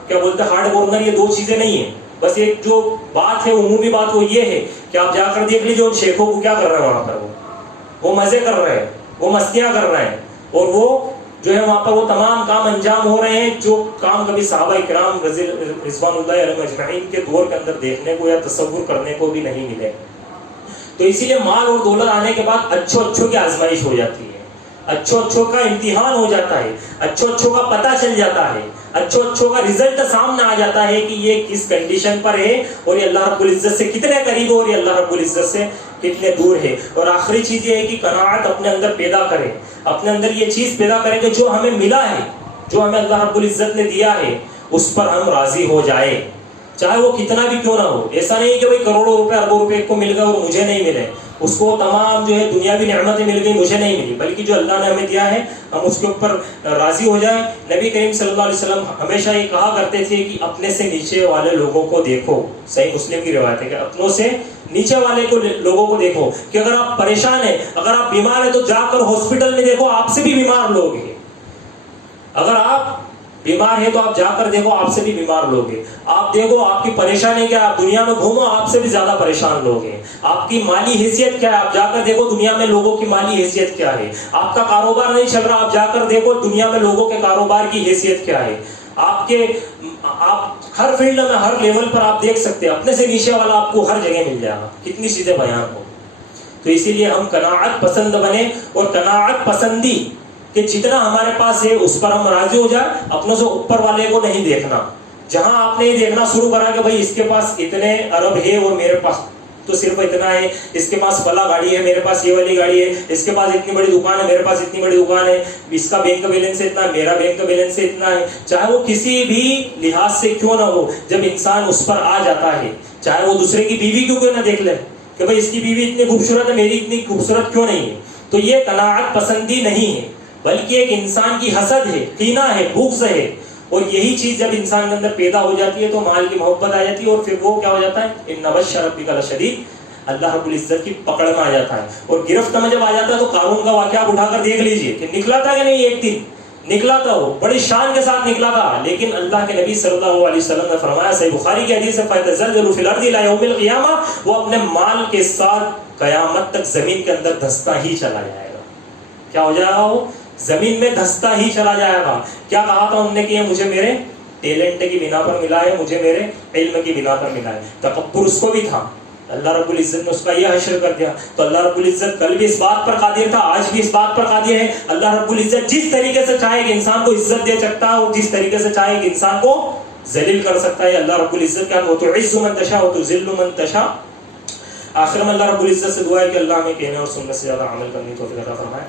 کیا بولتے ہیں ہارڈ کارنر, یہ دو چیزیں نہیں ہیں. بس ایک جو بات ہے, عمومی بات, وہ یہ ہے کہ آپ جا کر دیکھ لیجئے ان شیخوں کو کیا کر رہے ہیں وہاں پر, وہ مزے کر رہے ہیں, وہ مستیاں کر رہے ہیں, اور وہ جو ہے وہاں پر وہ تمام کام انجام ہو رہے ہیں جو کام کبھی صحابہ کرام رضوان اللہ علیہم اجمعین کے دور کے اندر دیکھنے کو یا تصور کرنے کو بھی نہیں ملے. تو اسی لیے مال اور دولت آنے کے بعد اچھوں کی آزمائش ہو جاتی ہے, اچھوں کا امتحان ہو جاتا ہے, اچھوں کا پتہ چل جاتا ہے, اچھوں کا رزلٹ سامنے آ جاتا ہے کہ یہ کس کنڈیشن پر ہے, اور یہ اللہ رب العزت سے کتنے قریب ہو, اور یہ اللہ رب العزت سے کتنے دور ہے. اور آخری چیز یہ ہے کہ قناعت اپنے اندر پیدا کرے, اپنے اندر یہ چیز پیدا کرے کہ جو ہمیں ملا ہے, جو ہمیں اللہ رب العزت نے دیا ہے, اس پر ہم راضی ہو جائیں, چاہے وہ کتنا بھی کیوں نہ ہو. ایسا نہیں کہ بھائی کروڑوں روپے اربوں روپے کو مل گئے اور مجھے نہیں ملے, اس کو تمام جو ہے دنیاوی نعمتیں مل گئی, مجھے نہیں ملی, بلکہ جو اللہ نے ہمیں دیا ہے ہم اس کے اوپر راضی ہو جائیں. نبی کریم صلی اللہ علیہ وسلم ہمیشہ یہ کہا کرتے تھے کہ اپنے سے نیچے والے لوگوں کو دیکھو. صحیح مسلم کی روایت ہے کہ اپنوں سے نیچے والے لوگوں کو دیکھو, کہ اگر آپ پریشان ہیں, اگر آپ بیمار ہیں تو جا کر ہاسپٹل میں دیکھو, آپ سے بھی بیمار لوگ ہیں. اگر آپ بیمار ہے تو آپ جا کر دیکھو, آپ سے بھی بیمار لوگ ہیں. آپ دیکھو آپ کی پریشانی کیا, آپ دنیا میں گھومو, آپ سے بھی زیادہ پریشان لوگ ہیں. آپ کی مالی حیثیت کیا ہے, آپ جا کر دیکھو دنیا میں لوگوں کی مالی حیثیت کیا ہے. آپ کا کاروبار نہیں چل رہا, آپ جا کر دیکھو دنیا میں لوگوں کے کاروبار کی حیثیت کیا ہے. آپ ہر فیلڈ میں, ہر لیول پر آپ دیکھ سکتے ہیں, اپنے سے نیچے والا آپ کو ہر جگہ مل جائے گا, کتنی چیزیں بیان ہو. تو اسی لیے ہم قناعت پسند بنے, اور قناعت پسندی کہ جتنا ہمارے پاس ہے اس پر ہم راضی ہو جائیں. اپنوں سے اوپر والے کو نہیں دیکھنا. جہاں آپ نے یہ دیکھنا شروع کرا کہ بھائی اس کے پاس اتنے ارب ہے اور میرے پاس تو صرف اتنا ہے, اس کے پاس فلاں گاڑی ہے, میرے پاس یہ والی گاڑی ہے, اس کے پاس اتنی بڑی دکان ہے, میرے پاس اتنی بڑی دکان ہے, اس کا بینک کا بیلنس اتنا ہے, میرا بینک کا بیلنس اتنا ہے, چاہے وہ کسی بھی لحاظ سے کیوں نہ ہو. جب انسان اس پر آ جاتا ہے چاہے وہ دوسرے کی بیوی کیوں نہ دیکھ لے کہ بھائی اس کی بیوی اتنی خوبصورت ہے، میری اتنی خوبصورت کیوں نہیں ہے. تو یہ قناعت پسندی نہیں ہے، بلکہ ایک انسان کی حسد ہے، کینہ ہے، بغض ہے. اور یہی چیز جب انسان کے اندر پیدا ہو جاتی ہے تو مال کی محبت آ جاتی ہے، اور پھر وہ کیا ہو جاتا ہے، ان بطش ربک لشدید، اللہ رب العزت کی پکڑ میں آ جاتا ہے. اور گرفت میں جب آ جاتا ہے تو قارون کا واقعہ اٹھا کر دیکھ لیجئے کہ نکلا تھا کہ نہیں. ایک دن نکلا تھا، وہ بڑی شان کے ساتھ نکلا تھا، لیکن اللہ کے نبی صلی اللہ علیہ وسلم نے فرمایا، صحیح بخاری کی حدیث ہے، فَيَتَزَلْزَلُ فِي الْأَرْضِ إِلَىٰ يَوْمِ الْقِيَامَةِ، وہ اپنے مال کے ساتھ قیامت تک زمین کے اندر دھستا ہی چلا جائے گا. کیا ہو جائے گا؟ وہ زمین میں دھستا ہی چلا جائے گا. کیا کہا تھا انہوں نے کہ یہ مجھے میرے ٹیلنٹ کی بنا پر ملا ہے، مجھے میرے علم کی بنا پر ملا ہے. تکبر اس کو بھی تھا، اللہ رب العزت نے اس کا یہ حشر کر دیا. تو اللہ رب العزت کل بھی اس بات پر قادر تھا، آج بھی اس بات پر قادر ہے. اللہ رب العزت جس طریقے سے چاہے کہ انسان کو عزت دے سکتا ہے، اور جس طریقے سے چاہے کہ انسان کو ذلیل کر سکتا ہے. اللہ رب العزت کا وَتُعِزُّ مَن تَشَاءُ وَتُذِلُّ مَن تَشَاءُ. آخر میں اللہ رب العزت سے دعا ہے کہ اللہ ہمیں کہنے اور سننے سے زیادہ عمل کرنے کی توفیق عطا فرمائے.